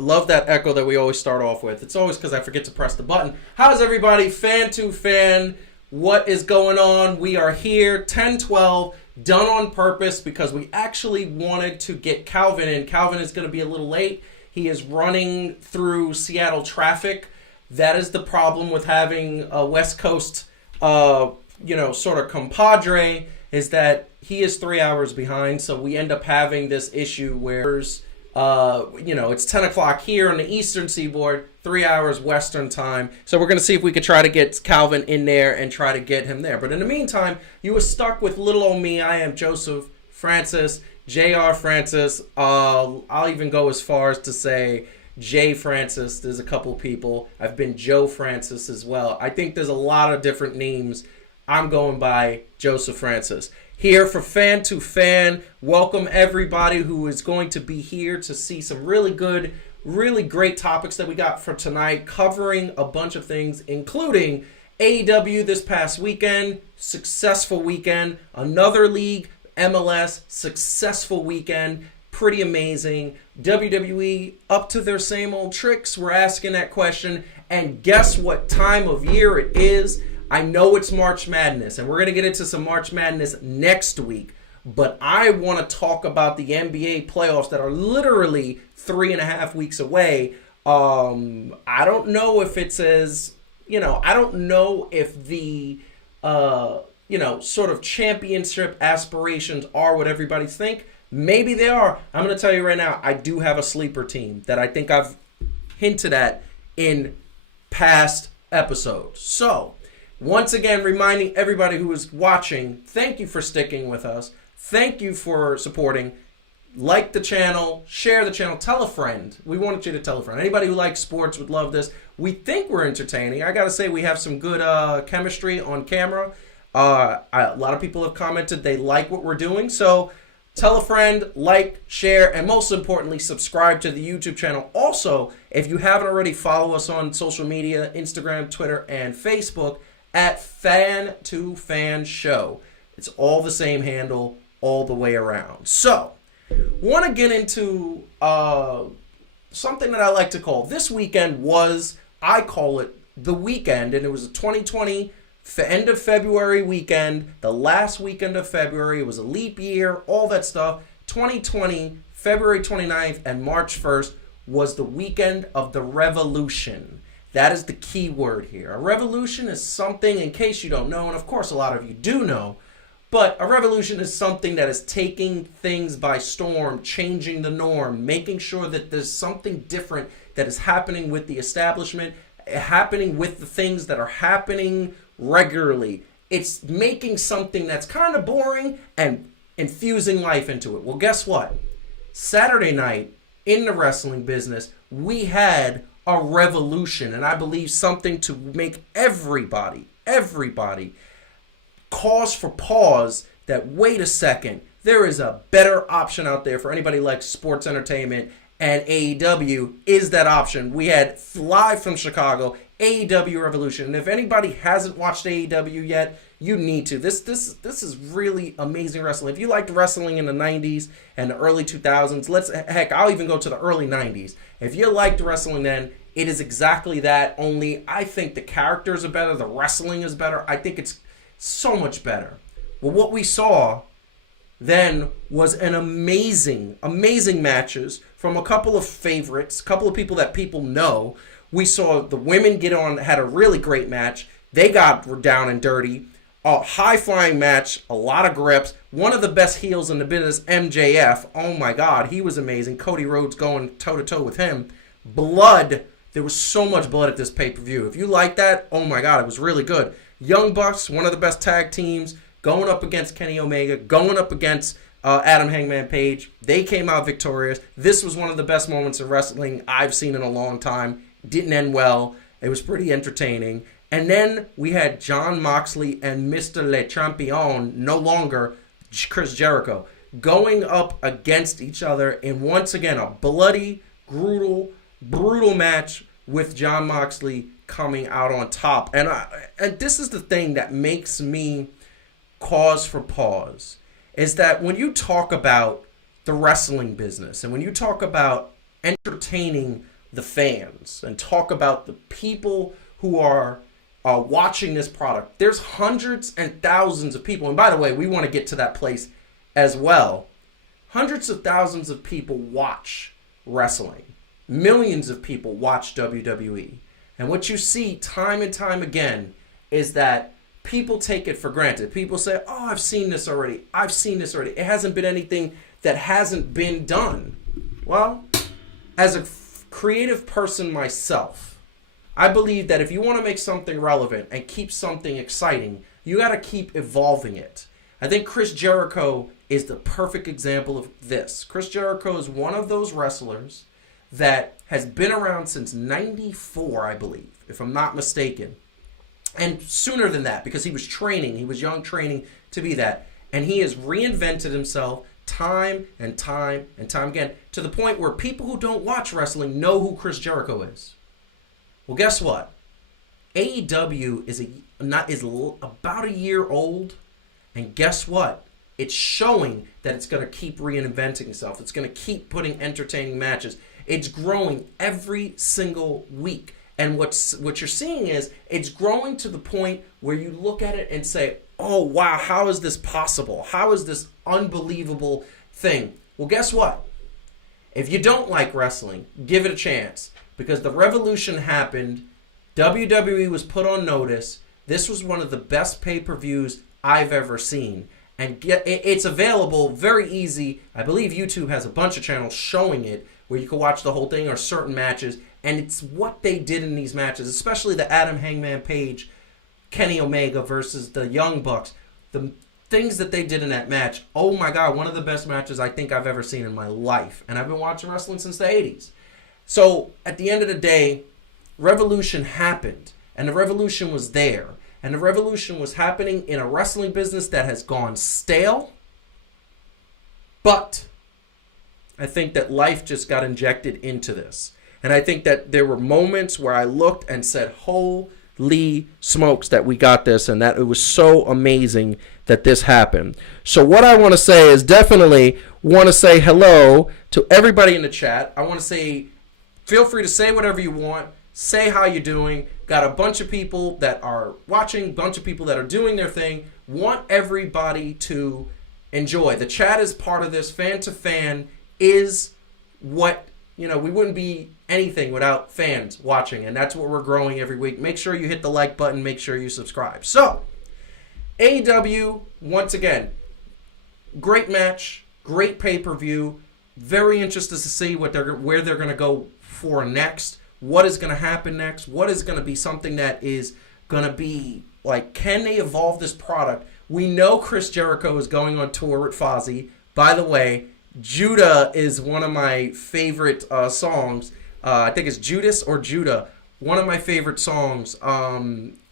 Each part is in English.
Love that echo that we always start off with. It's always because I forget to press the button. How's everybody? Fan to fan. What is going on? We are here, 10-12, done on purpose because we actually wanted to get Calvin in. Calvin is going to be a little late. He is running through Seattle traffic. That is the problem with having a West Coast, sort of compadre, is that he is 3 hours behind. So we end up having this issue where, it's 10 o'clock here on the Eastern Seaboard, 3 hours Western time. So we're going to see if we could try to get Calvin in there and try to get him there. But in the meantime, you were stuck with little old me. I am Joseph Francis, J.R. Francis. I'll even go as far as to say J. Francis. There's a couple people. I've been Joe Francis as well. I think there's a lot of different names. I'm going by Joseph Francis. Here for Fan to Fan. Welcome everybody who is going to be here to see some really good, really great topics that we got for tonight, covering a bunch of things, including AEW this past weekend, successful weekend, another league, MLS, successful weekend, pretty amazing. WWE up to their same old tricks. We're asking that question. And guess what time of year it is? I know it's March Madness, and we're going to get into some March Madness next week. But I want to talk about the NBA playoffs that are literally 3.5 weeks away. I don't know if it's as, I don't know if the, sort of championship aspirations are what everybody think. Maybe they are. I'm going to tell you right now, I do have a sleeper team that I think I've hinted at in past episodes. So, once again, reminding everybody who is watching, thank you for sticking with us. Thank you for supporting. Like the channel, share the channel, tell a friend. We wanted you to tell a friend. Anybody who likes sports would love this. We think we're entertaining. I got to say, we have some good chemistry on camera. A lot of people have commented they like what we're doing. So tell a friend, like, share, and most importantly, subscribe to the YouTube channel. Also, if you haven't already, follow us on social media, Instagram, Twitter, and Facebook at Fan to Fan Show. It's all the same handle all the way around. So, want to get into something that I like to call, this weekend was, I call it the weekend, and it was a 2020 end of February weekend, the last weekend of February. It was a leap year, all that stuff. 2020, February 29th and March 1st was the weekend of the revolution. That is the key word here. A revolution is something, in case you don't know, and of course a lot of you do know, but a revolution is something that is taking things by storm, changing the norm, making sure that there's something different that is happening with the establishment, happening with the things that are happening regularly. It's making something that's kind of boring and infusing life into it. Well, guess what? Saturday night in the wrestling business, we had a revolution, and I believe something to make everybody cause for pause that, wait a second, there is a better option out there for anybody who likes sports entertainment, and AEW is that option. We had live from Chicago, AEW Revolution, and if anybody hasn't watched AEW yet, you need to. This is really amazing wrestling. If you liked wrestling in the 90s and the early 2000s, I'll even go to the early 90s. If you liked wrestling then, it is exactly that, only I think the characters are better, the wrestling is better. I think it's so much better. Well, what we saw then was an amazing matches from a couple of favorites, a couple of people that people know. We saw the women get on, had a really great match. They got down and dirty. A high-flying match, a lot of grips. One of the best heels in the business, MJF. Oh my God, he was amazing. Cody Rhodes going toe-to-toe with him. Blood. There was so much blood at this pay-per-view. If you like that, oh my God, it was really good. Young Bucks, one of the best tag teams, going up against Kenny Omega, going up against Adam Hangman Page. They came out victorious. This was one of the best moments of wrestling I've seen in a long time. Didn't end well. It was pretty entertaining. And then we had Jon Moxley and Mr. Le Champion, no longer Chris Jericho, going up against each other in, once again, a bloody, brutal match with Jon Moxley coming out on top. And this is the thing that makes me cause for pause. is that when you talk about the wrestling business and when you talk about entertaining the fans and talk about the people who are watching this product, there's hundreds and thousands of people. And by the way, we want to get to that place as well. Hundreds of thousands of people watch wrestling. Millions of people watch WWE. And what you see time and time again is that people take it for granted. People say, oh, I've seen this already. I've seen this already. It hasn't been anything that hasn't been done. Well, as a creative person myself, I believe that if you want to make something relevant and keep something exciting, you got to keep evolving it. I think Chris Jericho is the perfect example of this. Chris Jericho is one of those wrestlers that has been around since 94, I believe, if I'm not mistaken. And sooner than that, because he was training, he was young training to be that. And he has reinvented himself time and time and time again, to the point where people who don't watch wrestling know who Chris Jericho is. Well, guess what? AEW is about a year old, and guess what? It's showing that it's going to keep reinventing itself. It's going to keep putting entertaining matches. It's growing every single week. And what you're seeing is it's growing to the point where you look at it and say, oh, wow, how is this possible? How is this unbelievable thing? Well, guess what? If you don't like wrestling, give it a chance. Because the revolution happened. WWE was put on notice. This was one of the best pay-per-views I've ever seen. And it's available very easy. I believe YouTube has a bunch of channels showing it where you can watch the whole thing or certain matches. And it's what they did in these matches, especially the Adam Hangman Page, Kenny Omega versus the Young Bucks. The things that they did in that match, oh my God, one of the best matches I think I've ever seen in my life. And I've been watching wrestling since the 80s. So at the end of the day, revolution happened. And the revolution was there. And the revolution was happening in a wrestling business that has gone stale. But I think that life just got injected into this. And I think that there were moments where I looked and said, holy smokes that we got this, and that it was so amazing that this happened. So what I want to say is definitely want to say hello to everybody in the chat. I want to say, feel free to say whatever you want. Say how you're doing. Got a bunch of people that are watching, bunch of people that are doing their thing. Want everybody to enjoy. The chat is part of this. Fan to fan is what, we wouldn't be anything without fans watching, and that's what we're growing every week. Make sure you hit the like button. Make sure you subscribe. So, AEW, once again, great match, great pay-per-view. Very interested to see where they're going to go for next. What is going to happen next? What is going to be something that is going to be like, can they evolve this product? We know Chris Jericho is going on tour with Fozzy. By the way, Judah is one of my favorite songs. I think it's Judas or Judah. One of my favorite songs.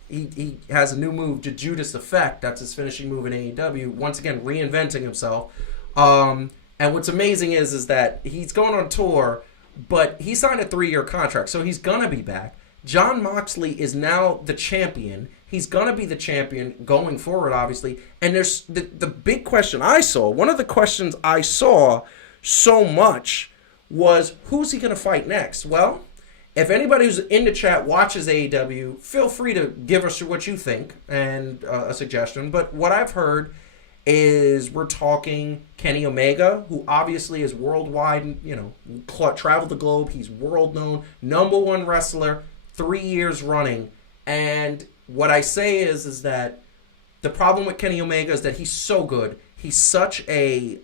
He has a new move, the Judas Effect. That's his finishing move in AEW. Once again, reinventing himself. And what's amazing is that he's going on tour, but he signed a 3-year contract, so he's going to be back. Jon Moxley is now the champion. He's going to be the champion going forward, obviously. And there's the big question I saw, one of the questions I saw so much was, who's he going to fight next? Well, if anybody who's in the chat watches AEW, feel free to give us what you think and a suggestion. But what I've heard is we're talking Kenny Omega, who obviously is worldwide, traveled the globe. He's world known, #1 wrestler, 3 years running. And what I say is that the problem with Kenny Omega is that he's so good. He's such a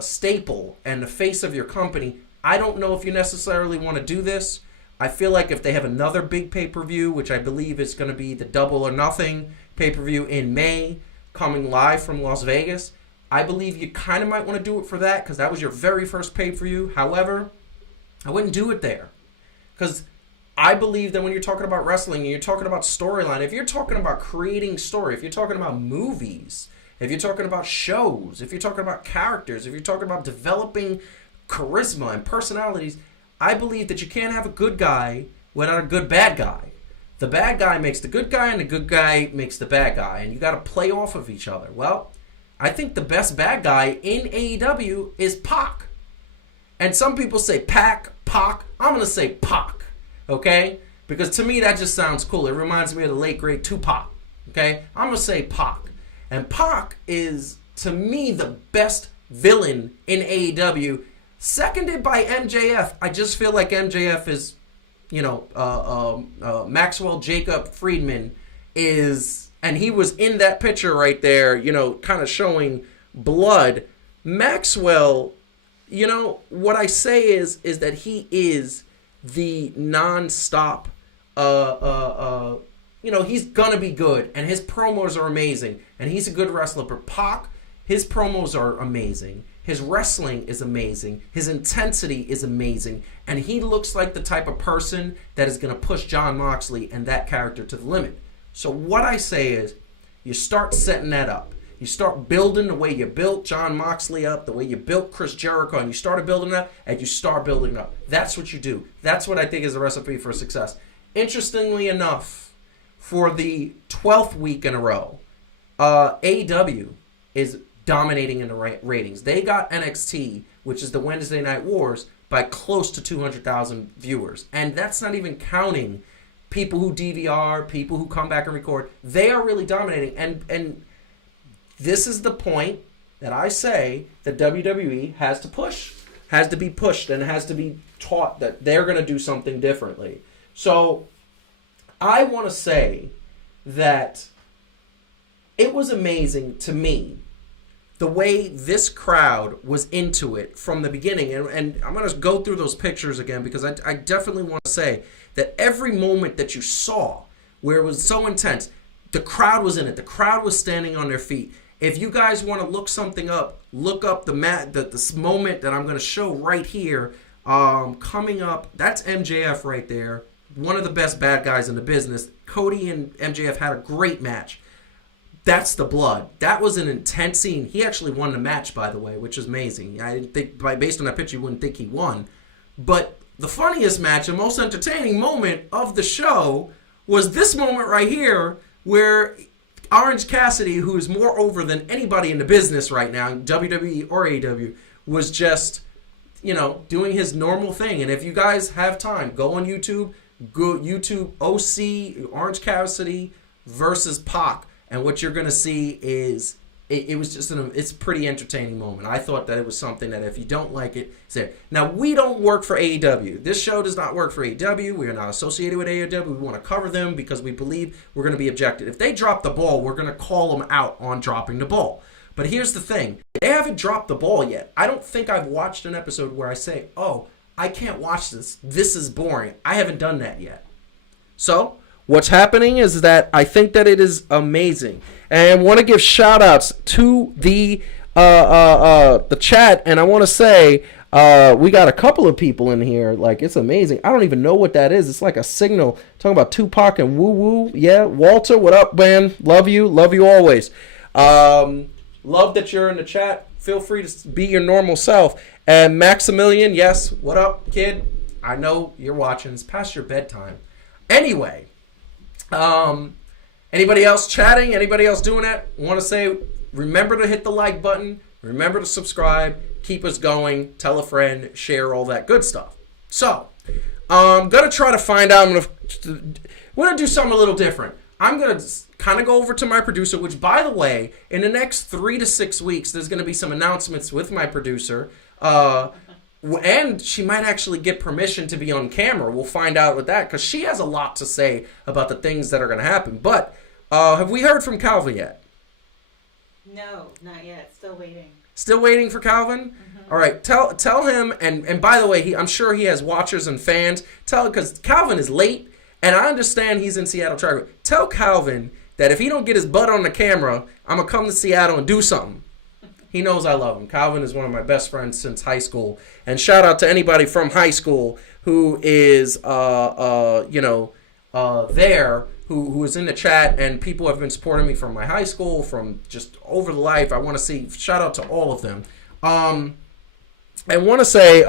staple and the face of your company. I don't know if you necessarily want to do this. I feel like if they have another big pay-per-view, which I believe is going to be the Double or Nothing pay-per-view in May, coming live from Las Vegas, I believe you kind of might want to do it for that, because that was your very first pay-per-view. However, I wouldn't do it there, because I believe that when you're talking about wrestling and you're talking about storyline, if you're talking about creating story, if you're talking about movies, if you're talking about shows, if you're talking about characters, if you're talking about developing charisma and personalities, I believe that you can't have a good guy without a good bad guy. the bad guy makes the good guy and the good guy makes the bad guy, and you got to play off of each other. Well, I think the best bad guy in AEW is Pac. And some people say Pac. I'm going to say Pac, okay? Because to me, that just sounds cool. It reminds me of the late, great Tupac, okay? I'm going to say Pac. And Pac is, to me, the best villain in AEW, seconded by MJF. I just feel like MJF is, Maxwell Jacob Friedman is, and he was in that picture right there, kind of showing blood. Maxwell, what I say is that he is the non-stop, he's gonna be good, and his promos are amazing, and he's a good wrestler. But Pac, his promos are amazing. His wrestling is amazing. His intensity is amazing. And he looks like the type of person that is going to push Jon Moxley and that character to the limit. So what I say is, you start setting that up. You start building the way you built Jon Moxley up, the way you built Chris Jericho, and you started building that, and you start building up. That's what you do. That's what I think is a recipe for success. Interestingly enough, for the 12th week in a row, AEW is dominating in the ratings. They got NXT, which is the Wednesday Night Wars, by close to 200,000 viewers. And that's not even counting people who DVR, people who come back and record. They are really dominating. And this is the point that I say that WWE has to push, has to be pushed, and has to be taught that they're going to do something differently. So I want to say that it was amazing to me the way this crowd was into it from the beginning. And I'm going to go through those pictures again, because I definitely want to say that every moment that you saw where it was so intense, the crowd was in it. The crowd was standing on their feet. If you guys want to look something up, look up this moment that I'm going to show right here. Coming up, that's MJF right there. One of the best bad guys in the business. Cody and MJF had a great match. That's the blood. That was an intense scene. He actually won the match, by the way, which is amazing. I didn't think, based on that picture, you wouldn't think he won. But the funniest match and most entertaining moment of the show was this moment right here, where Orange Cassidy, who is more over than anybody in the business right now, WWE or AEW, was just, doing his normal thing. And if you guys have time, go on YouTube, go YouTube OC, Orange Cassidy versus Pac. And what you're going to see is, it was just it's a pretty entertaining moment. I thought that it was something that if you don't like it, say. Now, we don't work for AEW. This show does not work for AEW. We are not associated with AEW. We want to cover them because we believe we're going to be objective. If they drop the ball, we're going to call them out on dropping the ball. But here's the thing. They haven't dropped the ball yet. I don't think I've watched an episode where I say, oh, I can't watch this. This is boring. I haven't done that yet. So what's happening is that I think that it is amazing. And I want to give shout outs to the chat. And I want to say we got a couple of people in here. Like, it's amazing. I don't even know what that is. It's like a signal talking about Tupac and woo woo. Yeah. Walter, what up, man? Love you. Love you always. Love that you're in the chat. Feel free to be your normal self. And Maximilian, yes. What up, kid? I know you're watching. It's past your bedtime. Anyway. Anybody else chatting? Anybody else doing that? Want to say, remember to hit the like button. Remember to subscribe. Keep us going. Tell a friend. Share all that good stuff. So, I'm going to try to find out. We're going to do something a little different. I'm going to kind of go over to my producer, which, by the way, in the next 3 to 6 weeks, there's going to be some announcements with my producer. And she might actually get permission to be on camera. We'll find out with that, because she has a lot to say about the things that are going to happen. But have we heard from Calvin yet? No, not yet. Still waiting. Still waiting for Calvin? Mm-hmm. All right. Tell him, and by the way, I'm sure he has watchers and fans. Because Calvin is late, and I understand he's in Seattle traffic. Tell Calvin that if he don't get his butt on the camera, I'm going to come to Seattle and do something. He knows I love him. Calvin is one of my best friends since high school. And shout out to anybody from high school who is, there, who is in the chat, and people have been supporting me from my high school, from just over the life. I want to see, shout out to all of them. I want to say,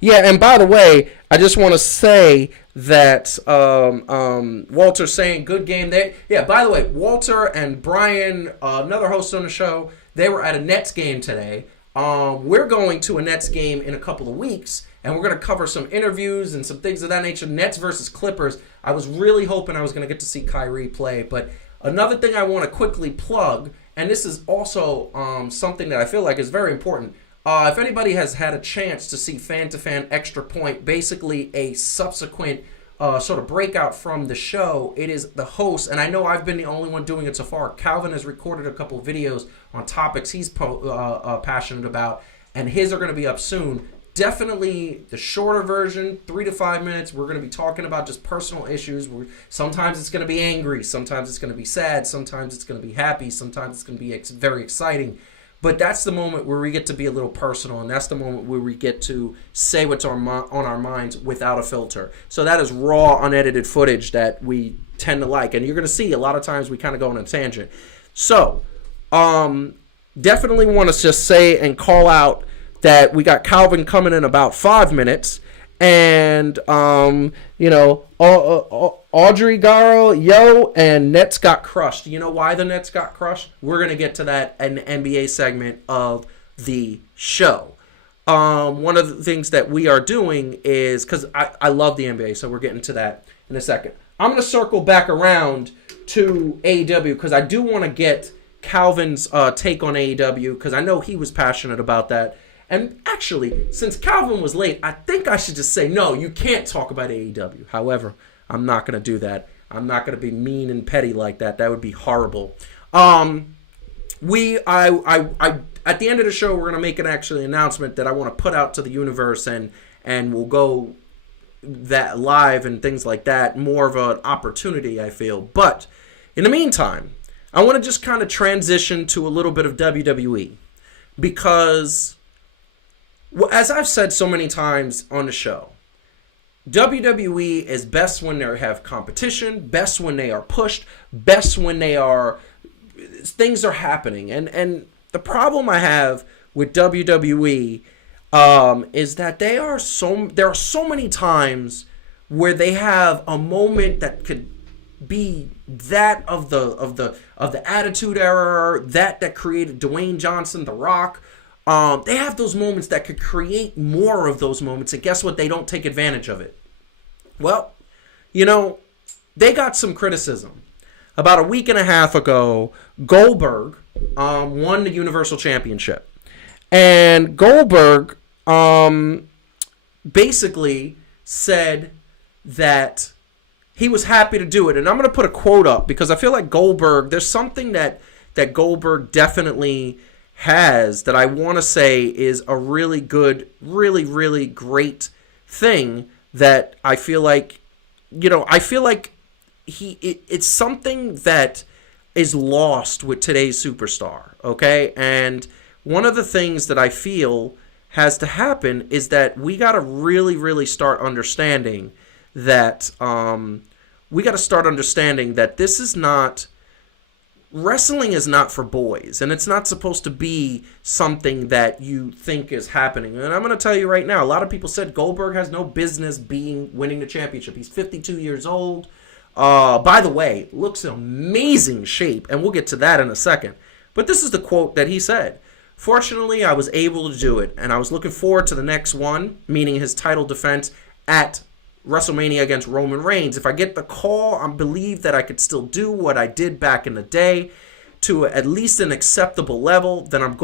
yeah, and by the way, I just want to say that Walter saying good game. Yeah, by the way, Walter and Brian, another host on the show, they were at a Nets game today. We're going to a Nets game in a couple of weeks, and we're going to cover some interviews and some things of that nature. Nets versus Clippers. I was really hoping I was going to get to see Kyrie play, but another thing I want to quickly plug, and this is also something that I feel like is very important. If anybody has had a chance to see Fan to Fan Extra Point, basically a subsequent sort of breakout from the show, it is the host, and I know I've been the only one doing it so far. Calvin has recorded a couple of videos on topics he's passionate about, and his are going to be up soon. Definitely the shorter version, 3 to 5 minutes. We're going to be talking about just personal issues. Sometimes it's going to be angry, sometimes it's going to be sad, sometimes it's going to be happy, sometimes it's going to be very exciting. But that's the moment where we get to be a little personal, and that's the moment where we get to say what's on our minds without a filter. So that is raw, unedited footage that we tend to like. And you're going to see a lot of times we kind of go on a tangent. So definitely want to just say and call out that we got Calvin coming in about 5 minutes. And, Audrey Garo, and Nets got crushed. You know why the Nets got crushed? We're going to get to that in the NBA segment of the show. One of the things that we are doing is, because I love the NBA, so we're getting to that in a second. I'm going to circle back around to AEW, because I do want to get Calvin's take on AEW, because I know he was passionate about that. And actually, since Calvin was late, I think I should just say, no, you can't talk about AEW. However, I'm not going to do that. I'm not going to be mean and petty like that. That would be horrible. At the end of the show, we're going to make an announcement that I want to put out to the universe, and we'll go that live and things like that. More of an opportunity, I feel. But in the meantime, I want to just kind of transition to a little bit of WWE, because, as I've said so many times on the show, WWE is best when they have competition, best when they are pushed, best when things are happening. And the problem I have with WWE is that there are so many times where they have a moment that could be that of the Attitude Era, that created Dwayne Johnson, The Rock. They have those moments that could create more of those moments, and guess what? They don't take advantage of it. Well, they got some criticism. About a week and a half ago, Goldberg won the Universal Championship. And Goldberg basically said that he was happy to do it. And I'm going to put a quote up, because I feel like there's something that Goldberg definitely has that I want to say is a really good, really, really great thing that I feel like, it's something that is lost with today's superstar, okay? And one of the things that I feel has to happen is that we got to really, really start understanding that, this is not, wrestling is not for boys, and it's not supposed to be something that you think is happening. And I'm going to tell you right now, a lot of people said Goldberg has no business winning the championship. He's 52 years old. By the way, looks in amazing shape, and we'll get to that in a second. But this is the quote that he said. Fortunately, I was able to do it, and I was looking forward to the next one, meaning his title defense at WrestleMania against Roman Reigns. If I get the call, I believe that I could still do what I did back in the day to at least an acceptable level. Then I'm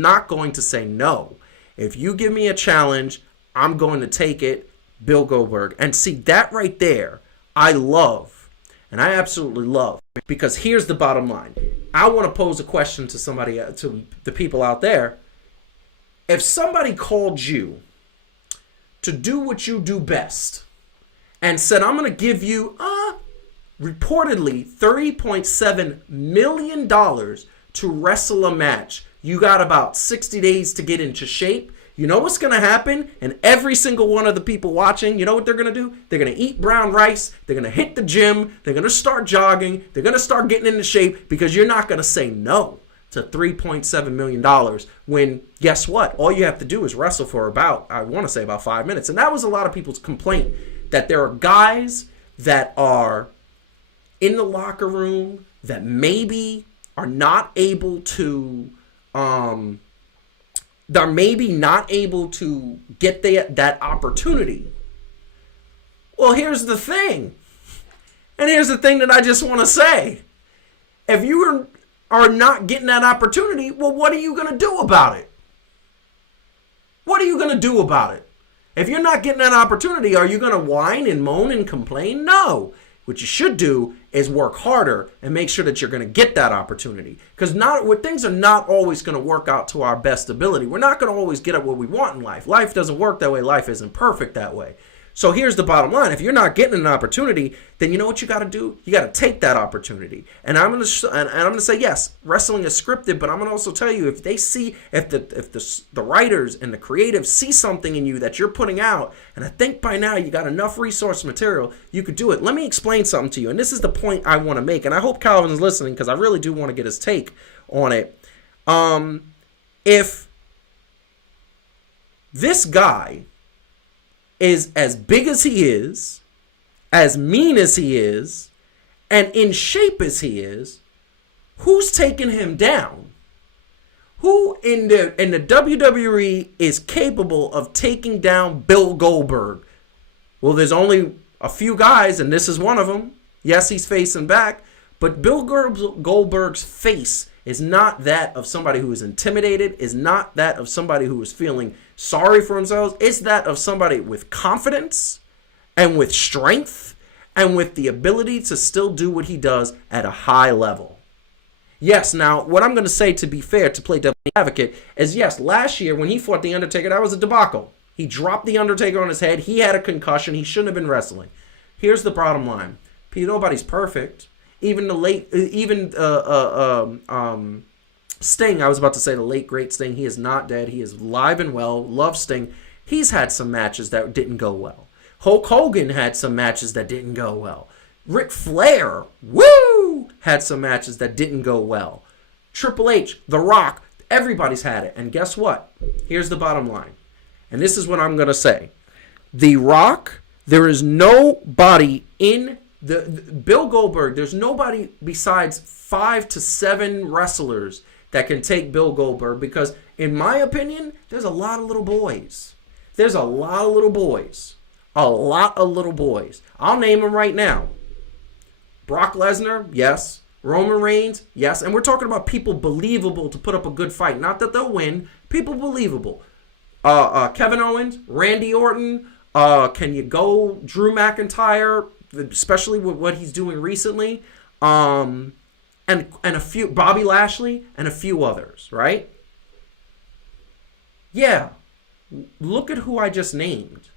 not going to say no. If you give me a challenge, I'm going to take it. Bill Goldberg. And see, that right there, I love, and I absolutely love, because here's the bottom line. I want to pose a question to to the people out there. If somebody called you to do what you do best and said, I'm going to give you reportedly $30.7 million to wrestle a match. You got about 60 days to get into shape. You know what's going to happen? And every single one of the people watching, you know what they're going to do? They're going to eat brown rice. They're going to hit the gym. They're going to start jogging. They're going to start getting into shape, because you're not going to say no. to $3.7 million when, guess what? All you have to do is wrestle for about 5 minutes. And that was a lot of people's complaint, that there are guys that are in the locker room that maybe are not able to they're maybe not able to get that opportunity. Well, here's the thing. And here's the thing that I just want to say. If you are not getting that opportunity, well, what are you going to do about it? What are you going to do about it? If you're not getting that opportunity, are you going to whine and moan and complain? No. What you should do is work harder and make sure that you're going to get that opportunity. Because things are not always going to work out to our best ability. We're not going to always get at what we want in life. Life doesn't work that way. Life isn't perfect that way. So here's the bottom line. If you're not getting an opportunity, then you know what you got to do? You got to take that opportunity. And I'm going to say, yes, wrestling is scripted, but I'm going to also tell you, if the writers and the creatives see something in you that you're putting out, and I think by now you got enough resource material, you could do it. Let me explain something to you. And this is the point I want to make. And I hope Calvin's listening, because I really do want to get his take on it. If this guy is as big as he is, as mean as he is, and in shape as he is, who's taking him down? Who in the WWE is capable of taking down Bill Goldberg? Well, there's only a few guys, and this is one of them. Yes, he's facing back, but Bill Goldberg's face is not that of somebody who is intimidated, is not that of somebody who is feeling sorry for themselves. It's that of somebody with confidence and with strength and with the ability to still do what he does at a high level. Yes, now, what I'm going to say, to be fair, to play devil's advocate, is yes, last year when he fought The Undertaker, that was a debacle. He dropped The Undertaker on his head. He had a concussion. He shouldn't have been wrestling. Here's the bottom line. Nobody's perfect. Even Sting, I was about to say the late, great Sting, he is not dead. He is alive and well. Love Sting. He's had some matches that didn't go well. Hulk Hogan had some matches that didn't go well. Ric Flair, had some matches that didn't go well. Triple H, The Rock, everybody's had it. And guess what? Here's the bottom line. And this is what I'm going to say. The Rock, there is nobody in Bill Goldberg, there's nobody besides 5 to 7 wrestlers that can take Bill Goldberg, because in my opinion, there's a lot of little boys. There's a lot of little boys. A lot of little boys. I'll name them right now. Brock Lesnar, yes. Roman Reigns, yes. And we're talking about people believable to put up a good fight. Not that they'll win. People believable. Kevin Owens, Randy Orton, can you go Drew McIntyre, especially with what he's doing recently, and a few, Bobby Lashley, and a few others, right? Yeah, look at who I just named.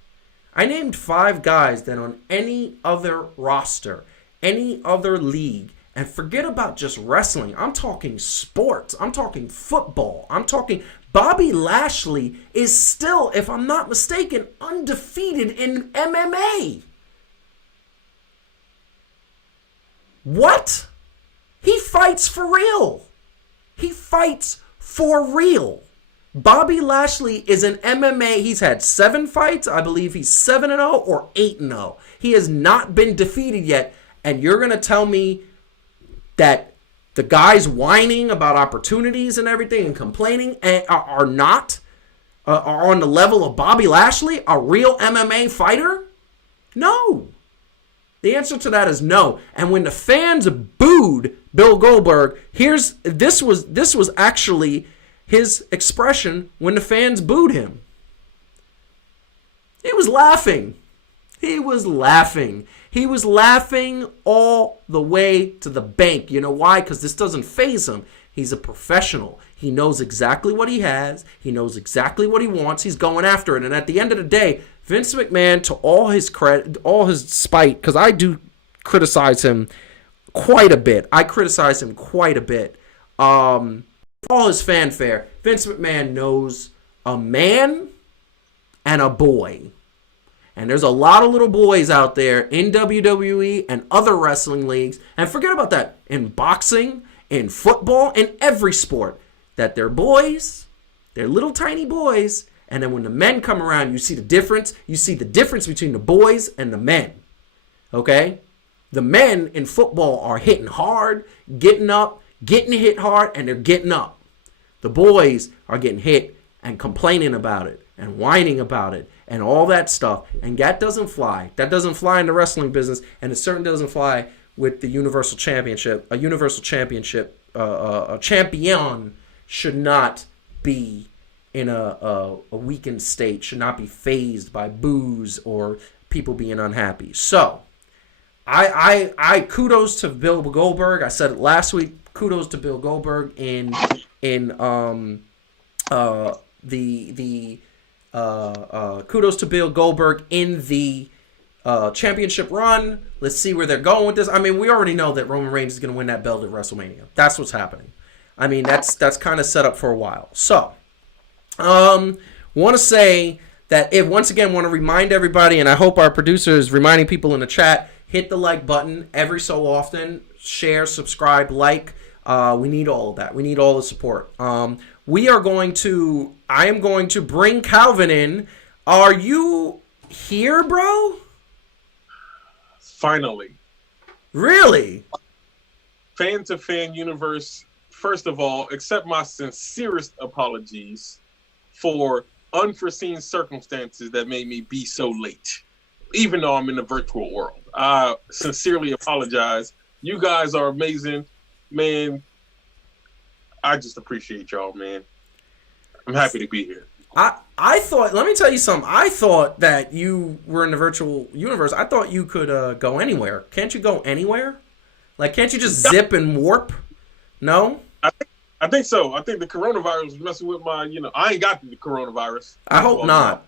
I named 5 guys that on any other roster, any other league, and forget about just wrestling. I'm talking sports. I'm talking football. I'm talking Bobby Lashley is still, if I'm not mistaken, undefeated in MMA. What? He fights for real. He fights for real. Bobby Lashley is an MMA. He's had 7 fights. I believe he's 7-0 or 8-0. He has not been defeated yet. And you're going to tell me that the guys whining about opportunities and everything and complaining are on the level of Bobby Lashley, a real MMA fighter? No. The answer to that is no. And when the fans booed Bill Goldberg, this was actually his expression when the fans booed him. He was laughing. He was laughing. He was laughing all the way to the bank. You know why? Because this doesn't faze him. He's a professional. He knows exactly what he has. He knows exactly what he wants. He's going after it. And at the end of the day, Vince McMahon, to all his credit, all his spite, because I do criticize him quite a bit. All his fanfare, Vince McMahon knows a man and a boy. And there's a lot of little boys out there in WWE and other wrestling leagues. And forget about that. In boxing, in football, in every sport, that they're boys, they're little tiny boys, and then when the men come around, you see the difference. You see the difference between the boys and the men. Okay? The men in football are hitting hard, getting up, getting hit hard, and they're getting up. The boys are getting hit and complaining about it and whining about it and all that stuff. And that doesn't fly. That doesn't fly in the wrestling business, and it certainly doesn't fly with the Universal Championship. A Universal Championship, a champion should not be in a weakened state, should not be phased by boos or people being unhappy. So, I kudos to Bill Goldberg. I said it last week. Kudos to Bill Goldberg in kudos to Bill Goldberg in the championship run. Let's see where they're going with this. I mean, we already know that Roman Reigns is going to win that belt at WrestleMania. That's what's happening. I mean, that's kind of set up for a while. So, want to say that once again, want to remind everybody, and I hope our producer is reminding people in the chat, hit the like button every so often. Share, subscribe, like. We need all of that. We need all the support. I am going to bring Calvin in. Are you here, bro? Finally. Really? Fan to fan universe, first of all, accept my sincerest apologies for unforeseen circumstances that made me be so late, even though I'm in the virtual world. I sincerely apologize. You guys are amazing. Man, I just appreciate y'all, man. I'm happy to be here. I thought, let me tell you something. I thought that you were in the virtual universe. I thought you could go anywhere. Can't you go anywhere? Like, can't you just zip and warp? No? I think so. I think the coronavirus is messing with my, I ain't got the coronavirus. I hope not.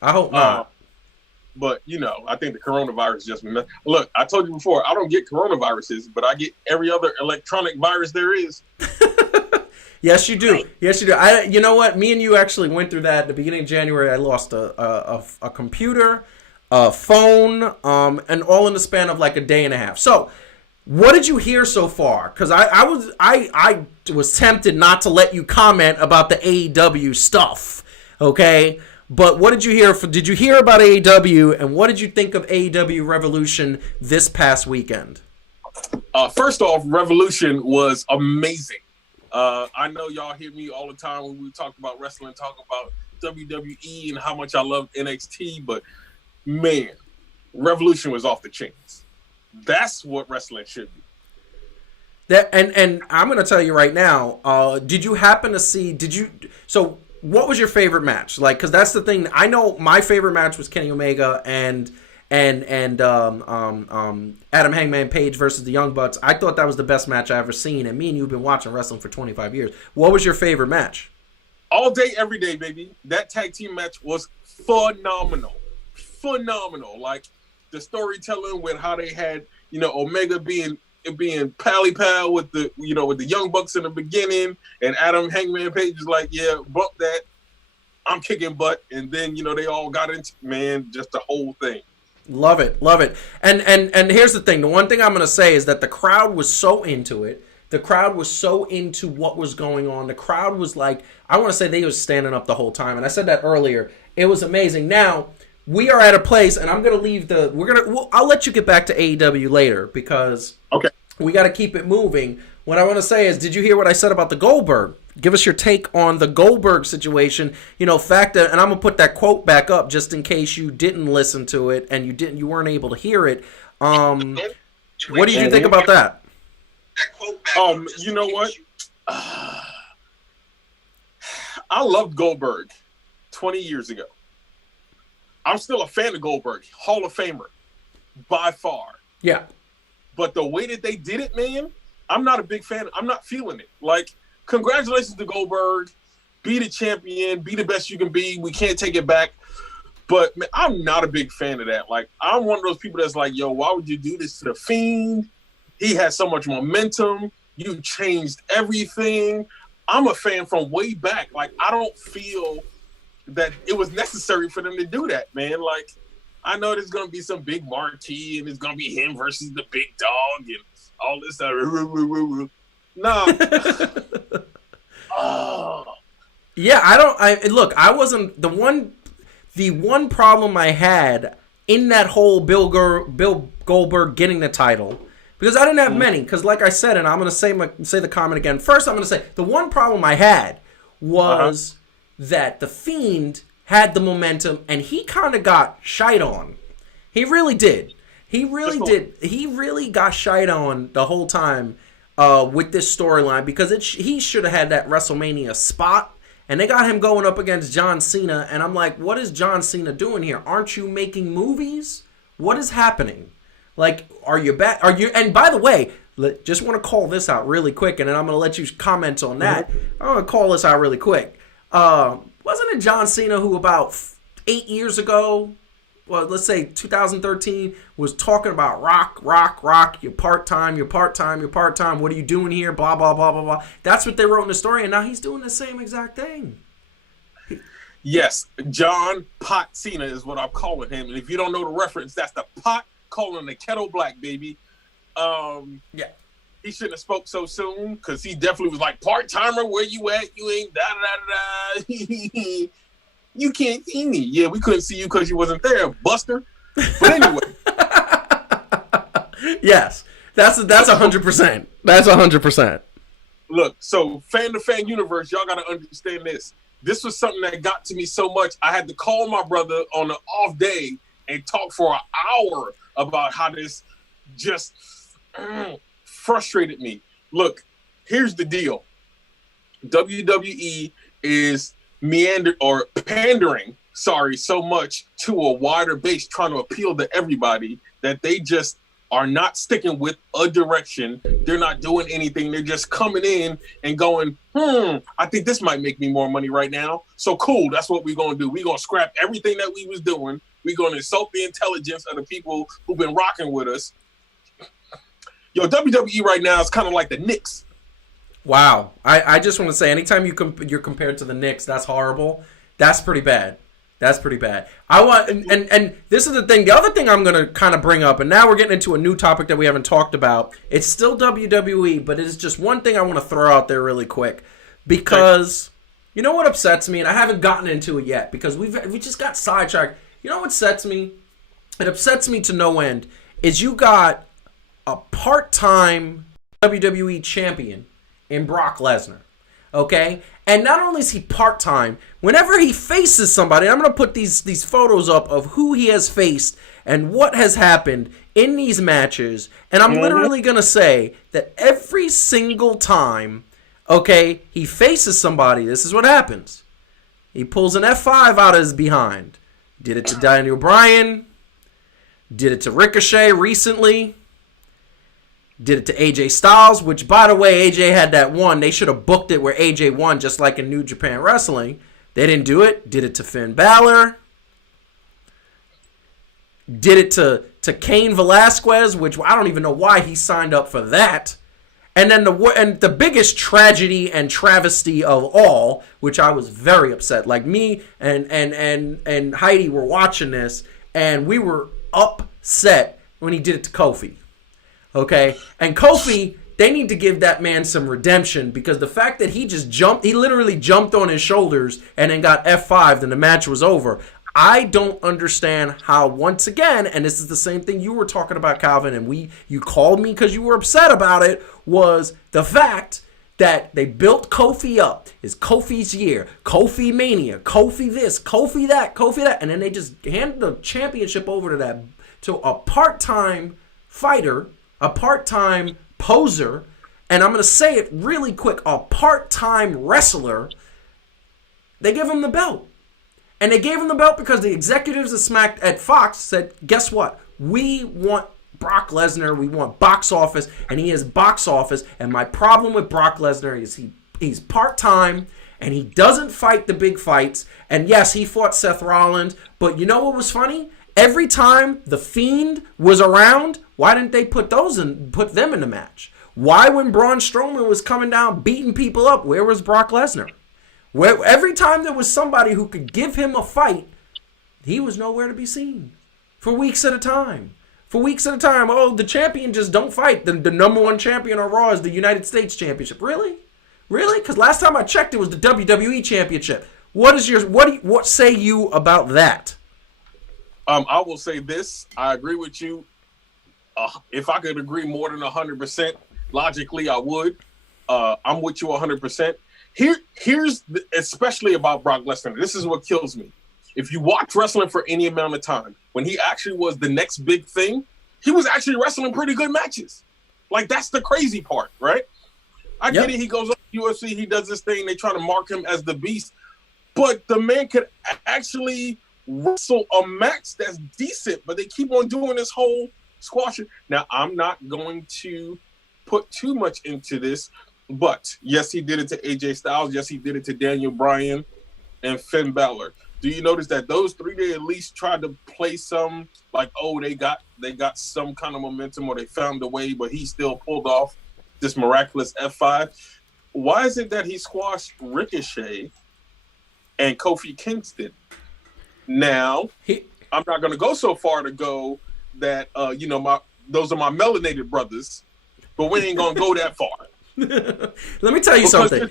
I hope not. But, I think the coronavirus just... Look, I told you before, I don't get coronaviruses, but I get every other electronic virus there is. Yes, you do. Yes, you do. You know what? Me and you actually went through that at the beginning of January. I lost a computer, a phone, and all in the span of like a day and a half. So, what did you hear so far? Because I was tempted not to let you comment about the AEW stuff, okay? But what did you hear? Did you hear about AEW, and what did you think of AEW Revolution this past weekend? First off, Revolution was amazing. I know y'all hear me all the time when we talk about wrestling, talk about WWE and how much I love NXT, but man, Revolution was off the chains. That's what wrestling should be. And I'm going to tell you right now, did you happen to see, so what was your favorite match? Like, because that's the thing. I know my favorite match was Kenny Omega and Adam Hangman Page versus the Young Bucks. I thought that was the best match I ever seen, and me and you have been watching wrestling for 25 years. What was your favorite match? All day, every day, baby. That tag team match was phenomenal. Phenomenal. Like, the storytelling with how they had, Omega being pally-pal with the Young Bucks in the beginning, and Adam Hangman Page is like, yeah, bump that. I'm kicking butt. And then, they all got into, man, just the whole thing. Love it. And here's the thing. The one thing I'm going to say is that the crowd was so into it. The crowd was so into what was going on. The crowd was like, I want to say they was standing up the whole time. And I said that earlier. It was amazing. Now, we are at a place, and I'm going to leave I'll let you get back to AEW later because we got to keep it moving. What I want to say is, did you hear what I said about the Goldberg? Give us your take on the Goldberg situation. Fact that, and I'm gonna put that quote back up just in case you didn't listen to it and you weren't able to hear it. What do you think about that? You know what? I loved Goldberg 20 years ago. I'm still a fan of Goldberg, Hall of Famer, by far. Yeah. But the way that they did it, man, I'm not a big fan. I'm not feeling it. Like, congratulations to Goldberg. Be the champion. Be the best you can be. We can't take it back. But, man, I'm not a big fan of that. Like, I'm one of those people that's like, yo, why would you do this to The Fiend? He has so much momentum. You changed everything. I'm a fan from way back. Like, I don't feel that it was necessary for them to do that, man. Like, I know there's going to be some big marquee and it's going to be him versus the big dog and all this stuff. Nah. Oh. Yeah, look, I wasn't the one problem I had in that whole Bill Goldberg getting the title, because I didn't have many, because like I said, and I'm going to say the comment again. First, I'm going to say the one problem I had was that The Fiend had the momentum and he kind of got shite on. He really did. He really did. He really got shite on the whole time with this storyline, because he should have had that WrestleMania spot. And they got him going up against John Cena. And I'm like, what is John Cena doing here? Aren't you making movies? What is happening? Like, are you back? And by the way, just want to call this out really quick, and then I'm going to let you comment on that. I'm going to call this out really quick. Wasn't it John Cena who about 8 years ago, well, let's say 2013, was talking about rock, you're part-time, what are you doing here, blah, blah, blah, blah, blah. That's what they wrote in the story, and now he's doing the same exact thing. Yes, John Pot Cena is what I'm calling him. And if you don't know the reference, that's the pot calling the kettle black, baby. Yeah. He shouldn't have spoke so soon, because he definitely was like, part-timer, where you at? You ain't da-da-da-da-da. You can't see me. Yeah, we couldn't see you because you wasn't there, Buster. But anyway. Yes, that's 100%. That's 100%. Look, so fan-to-fan universe, y'all got to understand this. This was something that got to me so much, I had to call my brother on an off day and talk for an hour about how this just frustrated me. Look, here's the deal. WWE is pandering so much to a wider base, trying to appeal to everybody, that they just are not sticking with a direction. They're not doing anything. They're just coming in and going, I think this might make me more money right now. So cool, that's what we're going to do. We're going to scrap everything that we was doing. We're going to insult the intelligence of the people who've been rocking with us. Yo, WWE right now is kind of like the Knicks. Wow. I just want to say, anytime you're compared to the Knicks, that's horrible. That's pretty bad. That's pretty bad. And this is the thing. The other thing I'm going to kind of bring up, and now we're getting into a new topic that we haven't talked about. It's still WWE, but it is just one thing I want to throw out there really quick. Because you know what upsets me, and I haven't gotten into it yet, because we just got sidetracked. You know what upsets me? It upsets me to no end, is you got a part-time WWE champion in Brock Lesnar, okay? And not only is he part-time, whenever he faces somebody, I'm going to put these photos up of who he has faced and what has happened in these matches, and I'm literally going to say that every single time, okay, he faces somebody, this is what happens. He pulls an F5 out of his behind. Did it to Daniel Bryan, did it to Ricochet recently, did it to AJ Styles, which, by the way, AJ had that one. They should have booked it where AJ won, just like in New Japan Wrestling. They didn't do it. Did it to Finn Balor. Did it to Cain Velasquez, which I don't even know why he signed up for that. And then the biggest tragedy and travesty of all, which I was very upset. Like, me and Heidi were watching this, and we were upset when he did it to Kofi. Okay, and Kofi, they need to give that man some redemption, because the fact that he literally jumped on his shoulders and then got F5'd and the match was over. I don't understand how, once again, and this is the same thing you were talking about, Calvin, and you called me because you were upset about it, was the fact that they built Kofi up. It's Kofi's year, Kofi Mania, Kofi this, Kofi that, and then they just handed the championship over to a part-time fighter, a part-time poser, and I'm going to say it really quick, a part-time wrestler. They give him the belt. And they gave him the belt because the executives at Fox said, guess what? We want Brock Lesnar. We want box office, and he is box office. And my problem with Brock Lesnar is he's part-time, and he doesn't fight the big fights. And yes, he fought Seth Rollins, but you know what was funny? Every time The Fiend was around, why didn't they put them in the match? Why, when Braun Strowman was coming down beating people up, where was Brock Lesnar? Every time there was somebody who could give him a fight, he was nowhere to be seen for weeks at a time. for weeks at a time. Oh, the champion just don't fight. The number one champion on Raw is the United States Championship. Really? Because last time I checked, it was the WWE Championship. What say you about that? I will say this. I agree with you. If I could agree more than 100%, logically I would. I'm with you 100%. Here's especially about Brock Lesnar. This is what kills me. If you watch wrestling for any amount of time, when he actually was the next big thing, he was actually wrestling pretty good matches. Like, that's the crazy part, right? I get it. He goes up to UFC. He does this thing. They try to mark him as the beast. But the man could actually wrestle a match that's decent. But they keep on doing this whole squashing. Now, I'm not going to put too much into this. But, yes, he did it to AJ Styles. Yes, he did it to Daniel Bryan and Finn Balor. Do you notice that those three, they at least tried to play some, like, oh, they got some kind of momentum, or they found a way, but he still pulled off this miraculous F5. Why is it that he squashed Ricochet and Kofi Kingston? Now, I'm not going to go so far to go that, those are my melanated brothers, but we ain't going to go that far. Let me tell you something.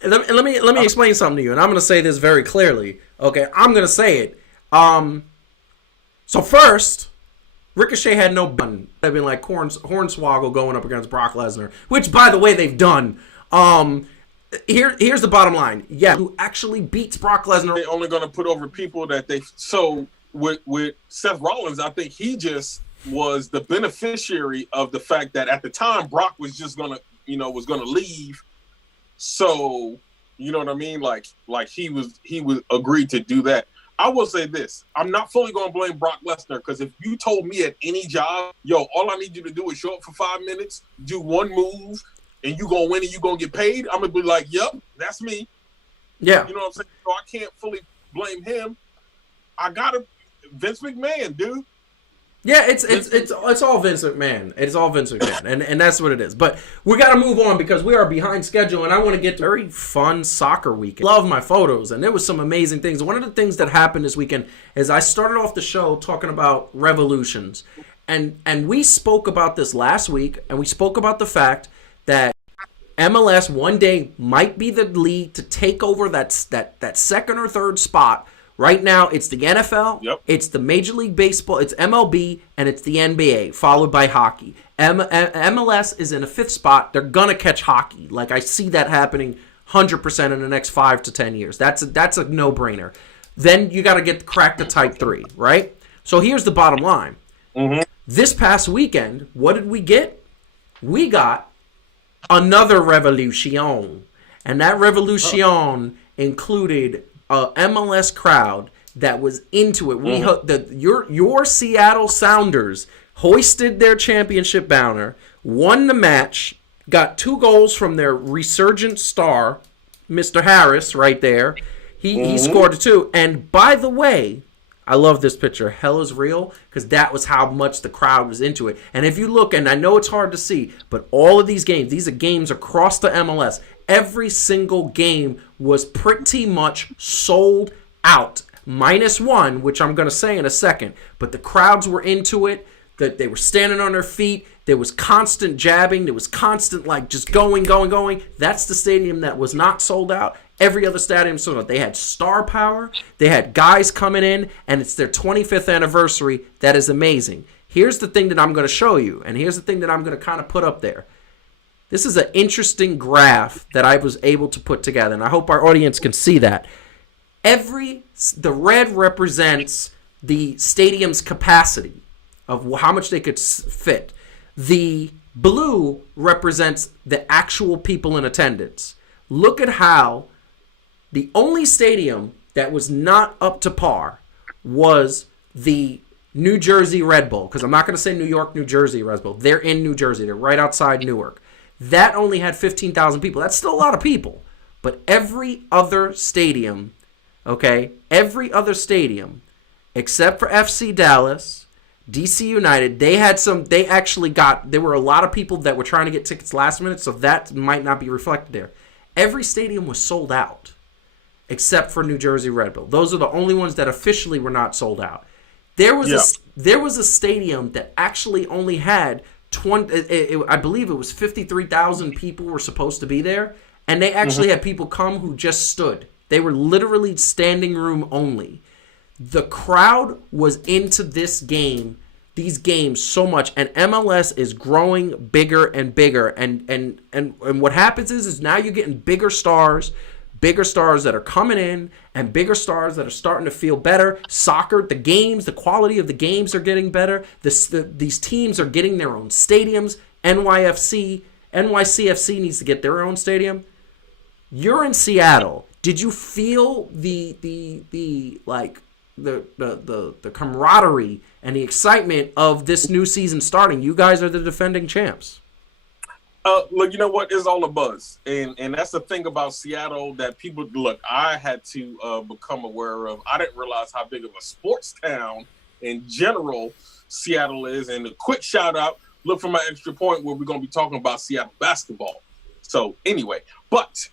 Let me explain something to you, and I'm going to say this very clearly. Okay, I'm going to say it. So first, Ricochet had no button. They've been like Hornswoggle going up against Brock Lesnar, which, by the way, they've done. Here's the bottom line. Yeah, who actually beats Brock Lesnar? They're only going to put over people that they. So with Seth Rollins, I think he just was the beneficiary of the fact that at the time Brock was just going to leave. So, you know what I mean? Like he was agreed to do that. I will say this. I'm not fully going to blame Brock Lesnar, because if you told me at any job, all I need you to do is show up for 5 minutes, do one move, and you going to win and you going to get paid, I'm going to be like, yep, that's me. Yeah. You know what I'm saying? So I can't fully blame him. I got to Vince McMahon, dude. Yeah, it's all Vince McMahon. It's all Vince McMahon, and that's what it is. But we got to move on because we are behind schedule, and I want to get to a very fun soccer weekend. Love my photos, and there was some amazing things. One of the things that happened this weekend is I started off the show talking about revolutions, and we spoke about this last week, and we spoke about the fact that MLS one day might be the league to take over that second or third spot. Right now, it's the NFL, It's the Major League Baseball, it's MLB, and it's the NBA, followed by hockey. MLS is in a fifth spot. They're going to catch hockey. Like, I see that happening 100% in the next 5 to 10 years. That's a no-brainer. Then you got to crack the Type 3, right? So here's the bottom line. Mm-hmm. This past weekend, what did we get? We got another revolution. And that revolution included a MLS crowd that was into it. Your Seattle Sounders hoisted their championship banner, won the match, got 2 goals from their resurgent star, Mr. Harris, right there. He scored 2. And by the way, I love this picture. Hell is real, because that was how much the crowd was into it. And if you look, and I know it's hard to see, but all of these games, these are games across the MLS. Every single game was pretty much sold out. -1, which I'm going to say in a second. But the crowds were into it. That they were standing on their feet. There was constant jabbing. There was constant, just going. That's the stadium that was not sold out. Every other stadium sold out. They had star power. They had guys coming in. And it's their 25th anniversary. That is amazing. Here's the thing that I'm going to show you. And here's the thing that I'm going to kind of put up there. This is an interesting graph that I was able to put together, and I hope our audience can see that. The red represents the stadium's capacity of how much they could fit. The blue represents the actual people in attendance. Look at how the only stadium that was not up to par was the New Jersey Red Bull, because I'm not going to say New York, New Jersey Red Bull. They're in New Jersey. They're right outside Newark. That only had 15,000 people. That's still a lot of people. But every other stadium, except for FC Dallas, DC United, there were a lot of people that were trying to get tickets last minute, so that might not be reflected there. Every stadium was sold out, except for New Jersey Red Bull. Those are the only ones that officially were not sold out. There there was a stadium that actually only had 20. I believe it was 53,000 people were supposed to be there, and they actually had people come who just stood. They were literally standing room only. The crowd was into these games so much, and MLS is growing bigger and bigger. And what happens is now you're getting bigger stars that are coming in, and bigger stars that are starting to feel better. Soccer, the quality of the games are getting better. These teams are getting their own stadiums. NYCFC needs to get their own stadium. You're in Seattle. Did you feel the camaraderie and the excitement of this new season starting? You guys are the defending champs. Look, you know what? It's all a buzz. And that's the thing about Seattle that people, look, I had to become aware of. I didn't realize how big of a sports town in general Seattle is. And a quick shout out, look for my extra point where we're going to be talking about Seattle basketball. So anyway, but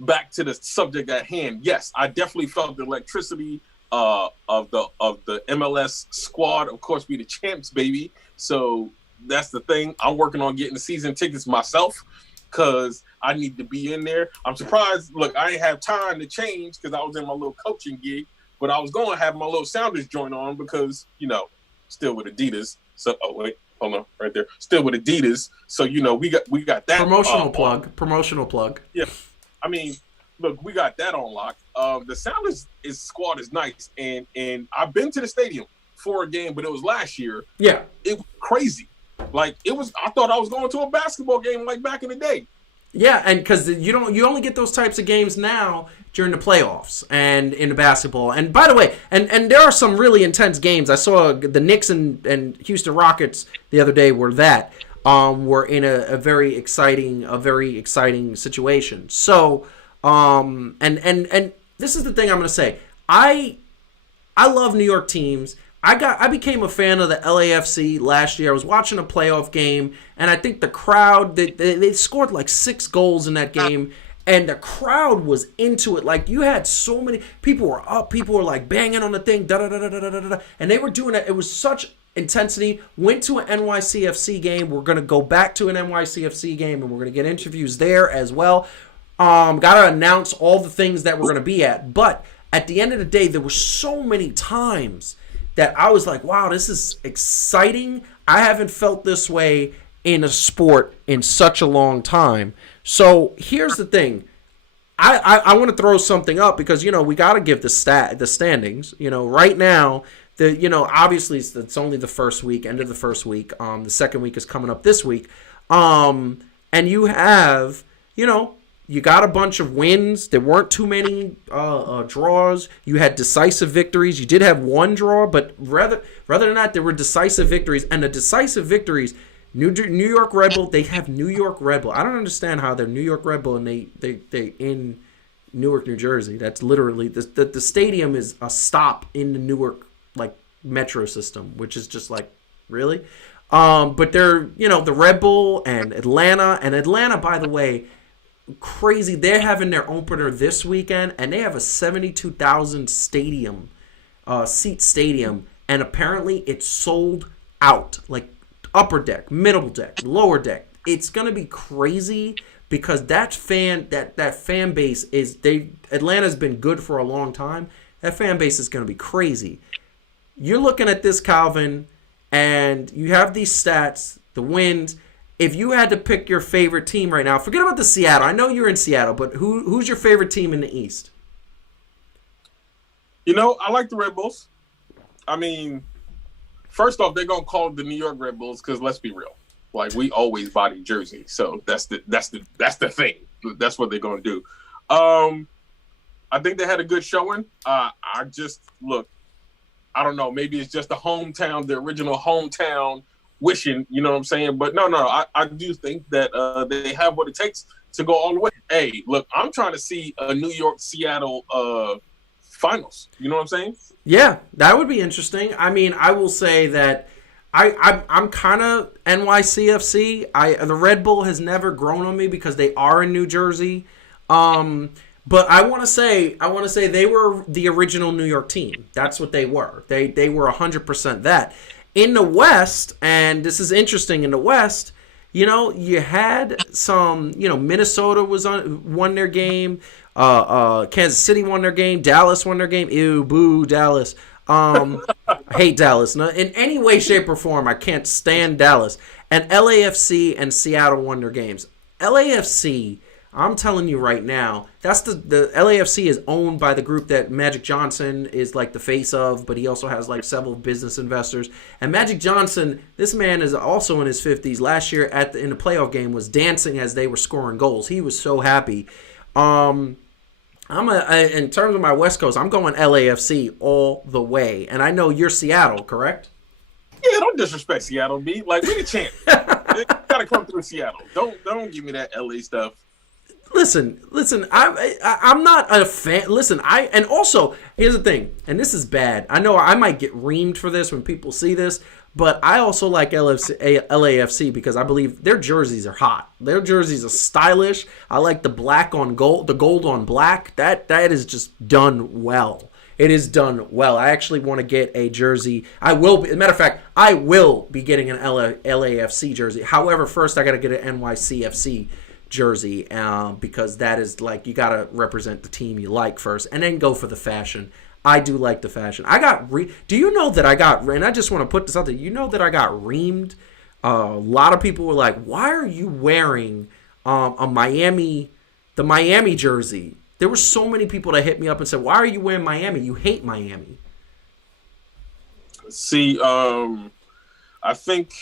back to the subject at hand. Yes, I definitely felt the electricity of the MLS squad. Of course, we the champs, baby. So that's the thing. I'm working on getting the season tickets myself because I need to be in there. I'm surprised. Look, I ain't have time to change because I was in my little coaching gig, but I was going to have my little Sounders joint on because, still with Adidas. So, wait, hold on, right there. Still with Adidas. So, we got that. Promotional plug. Yeah. I mean, look, we got that on lock. The Sounders squad is nice, and I've been to the stadium for a game, but it was last year. Yeah. It was crazy. Like, I thought I was going to a basketball game like back in the day. Yeah, and because you only get those types of games now during the playoffs and in the basketball. And by the way, and there are some really intense games. I saw the Knicks and Houston Rockets the other day were in a very exciting situation. So, and this is the thing I'm going to say. I love New York teams. I became a fan of the LAFC last year. I was watching a playoff game, and I think the crowd, they scored like 6 goals in that game, and the crowd was into it. Like, you had so many people were up, people were like banging on the thing, and they were doing it. It was such intensity. Went to an NYCFC game. We're going to go back to an NYCFC game, and we're going to get interviews there as well. Got to announce all the things that we're going to be at. But at the end of the day, there were so many times that I was like, wow, this is exciting. I haven't felt this way in a sport in such a long time. So here's the thing. I want to throw something up because, we got to give the standings. Right now, obviously it's only the first week, end of the first week. The second week is coming up this week. And you have, you got a bunch of wins. There weren't too many draws. You had decisive victories. You did have one draw, but rather than that, there were decisive victories. And the decisive victories, New York Red Bull, they have New York Red Bull. I don't understand how they're New York Red Bull and they in Newark, New Jersey. That's literally the stadium is a stop in the Newark metro system, which is just like, really? But they're the Red Bull and Atlanta, by the way. Crazy. They're having their opener this weekend, and they have a 72,000 seat stadium, and apparently it's sold out. Like upper deck, middle deck, lower deck. It's gonna be crazy because that fan base Atlanta's been good for a long time. That fan base is gonna be crazy. You're looking at this, Calvin, and you have these stats, the wins. If you had to pick your favorite team right now, forget about the Seattle. I know you're in Seattle, but who's your favorite team in the East? I like the Red Bulls. I mean, first off, they're gonna call it the New York Red Bulls because let's be real, like we always body Jersey, so that's the thing. That's what they're gonna do. I think they had a good showing. I just look. I don't know. Maybe it's just the original hometown. Wishing, you know what I'm saying? But no, I do think that they have what it takes to go all the way. Hey, look, I'm trying to see a New York-Seattle finals. You know what I'm saying? Yeah, that would be interesting. I mean, I will say that I'm kind of NYCFC. The Red Bull has never grown on me because they are in New Jersey. But But I want to say they were the original New York team. That's what they were. They were 100% that. In the West, and this is interesting, in the West, you had some, Minnesota won their game, Kansas City won their game, Dallas won their game. Ew, boo, Dallas. I hate Dallas. No, in any way, shape, or form, I can't stand Dallas. And LAFC and Seattle won their games. LAFC, I'm telling you right now, that's the LAFC is owned by the group that Magic Johnson is like the face of, but he also has like several business investors. And Magic Johnson, this man is also in his 50s. Last year in the playoff game was dancing as they were scoring goals. He was so happy. In terms of my West Coast, I'm going LAFC all the way. And I know you're Seattle, correct? Yeah, don't disrespect Seattle, B. Like, we the champ. You gotta come through Seattle. Don't give me that LA stuff. Listen. I'm not a fan. Listen, and also here's the thing, and this is bad. I know I might get reamed for this when people see this, but I also like LAFC because I believe their jerseys are hot. Their jerseys are stylish. I like the black on gold, the gold on black. That is just done well. It is done well. I actually want to get a jersey. I will be, as a matter of fact, I will be getting an LAFC jersey. However, first I got to get an NYCFC jersey because that is like, you got to represent the team you like first and then go for the fashion. I do like the fashion. Do you know that I got, and I just want to put this out there, you know that I got reamed? A lot of people were like, why are you wearing the Miami jersey? There were so many people that hit me up and said, why are you wearing Miami? You hate Miami. See, I think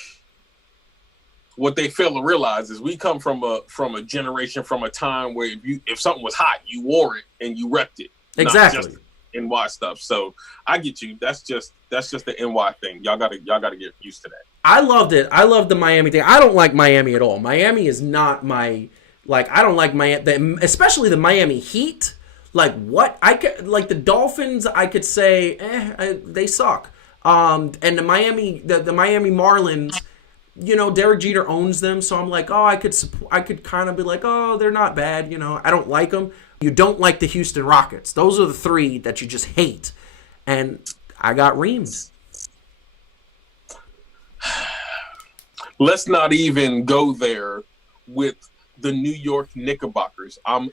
what they fail to realize is we come from a generation, from a time where if something was hot, you wore it and you repped it. Exactly. Not just NY stuff. So I get you. That's just the NY thing. Y'all gotta get used to that. I loved it. I love the Miami thing. I don't like Miami at all. Miami is not my, like, I don't like Miami, especially the Miami Heat. Like, what? Like the Dolphins, I could say, they suck. And the Miami Marlins, Derek Jeter owns them, so I'm like, I could kind of be like, they're not bad, I don't like them. You don't like the Houston Rockets. Those are the three that you just hate. And I got reamed. Let's not even go there with the New York Knickerbockers. I'm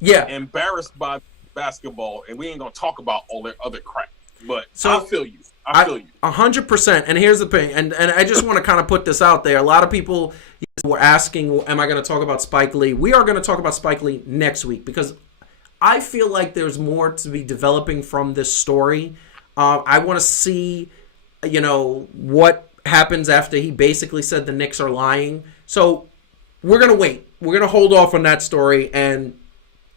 embarrassed by basketball, and we ain't gonna talk about all their other crap. But I feel you. I feel you 100%. And here's the thing, and I just want to kind of put this out there. A lot of people were asking, am I going to talk about Spike Lee? We are going to talk about Spike Lee next week because I feel like there's more to be developing from this story. I want to see, what happens after he basically said the Knicks are lying. So we're going to wait. We're going to hold off on that story, and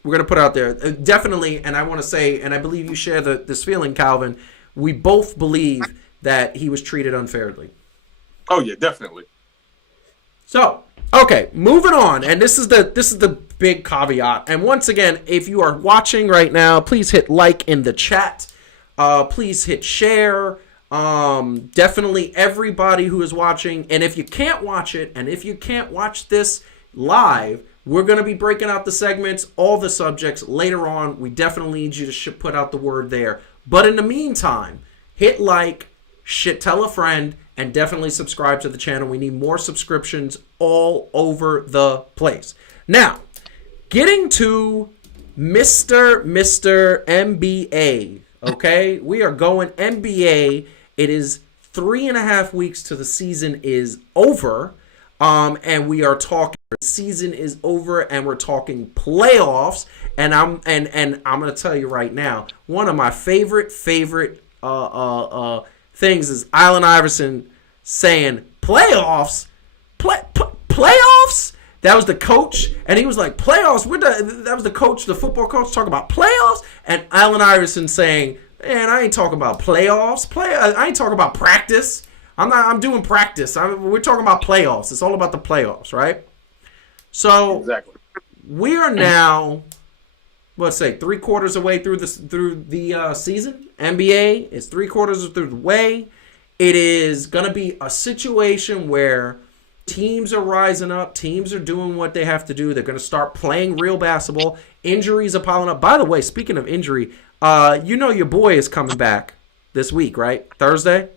we're going to put it out there. Definitely, and I want to say, and I believe you share this feeling, Calvin, we both believe that he was treated unfairly. Oh, yeah, definitely. So, okay, moving on, and this is the big caveat. And once again, if you are watching right now, please hit like in the chat. Please hit share. Definitely everybody who is watching. And if you can't watch it, and if you can't watch this live, we're going to be breaking out the segments, all the subjects later on. We definitely need you to put out the word there. But in the meantime, hit like, tell a friend, and definitely subscribe to the channel. We need more subscriptions all over the place. Now, getting to Mr. NBA, okay? We are going NBA. It is 3.5 weeks till the season is over. And we are talking season is over, and we're talking playoffs. And I'm gonna tell you right now, one of my favorite things is Allen Iverson saying playoffs, playoffs. That was the coach, and he was like playoffs. That was the coach, the football coach, talking about playoffs, and Allen Iverson saying, "Man, I ain't talking about playoffs. I ain't talking about practice. I'm doing practice. We're talking about playoffs. It's all about the playoffs, right?" So exactly. We are now, let's say, 3/4 away through the season. NBA is 3/4 through the way. It is gonna be a situation where Teams are rising up. Teams are doing what they have to do. They're going to start playing real basketball. Injuries are piling up. By the way, speaking of injury, your boy is coming back this week, right? Thursday?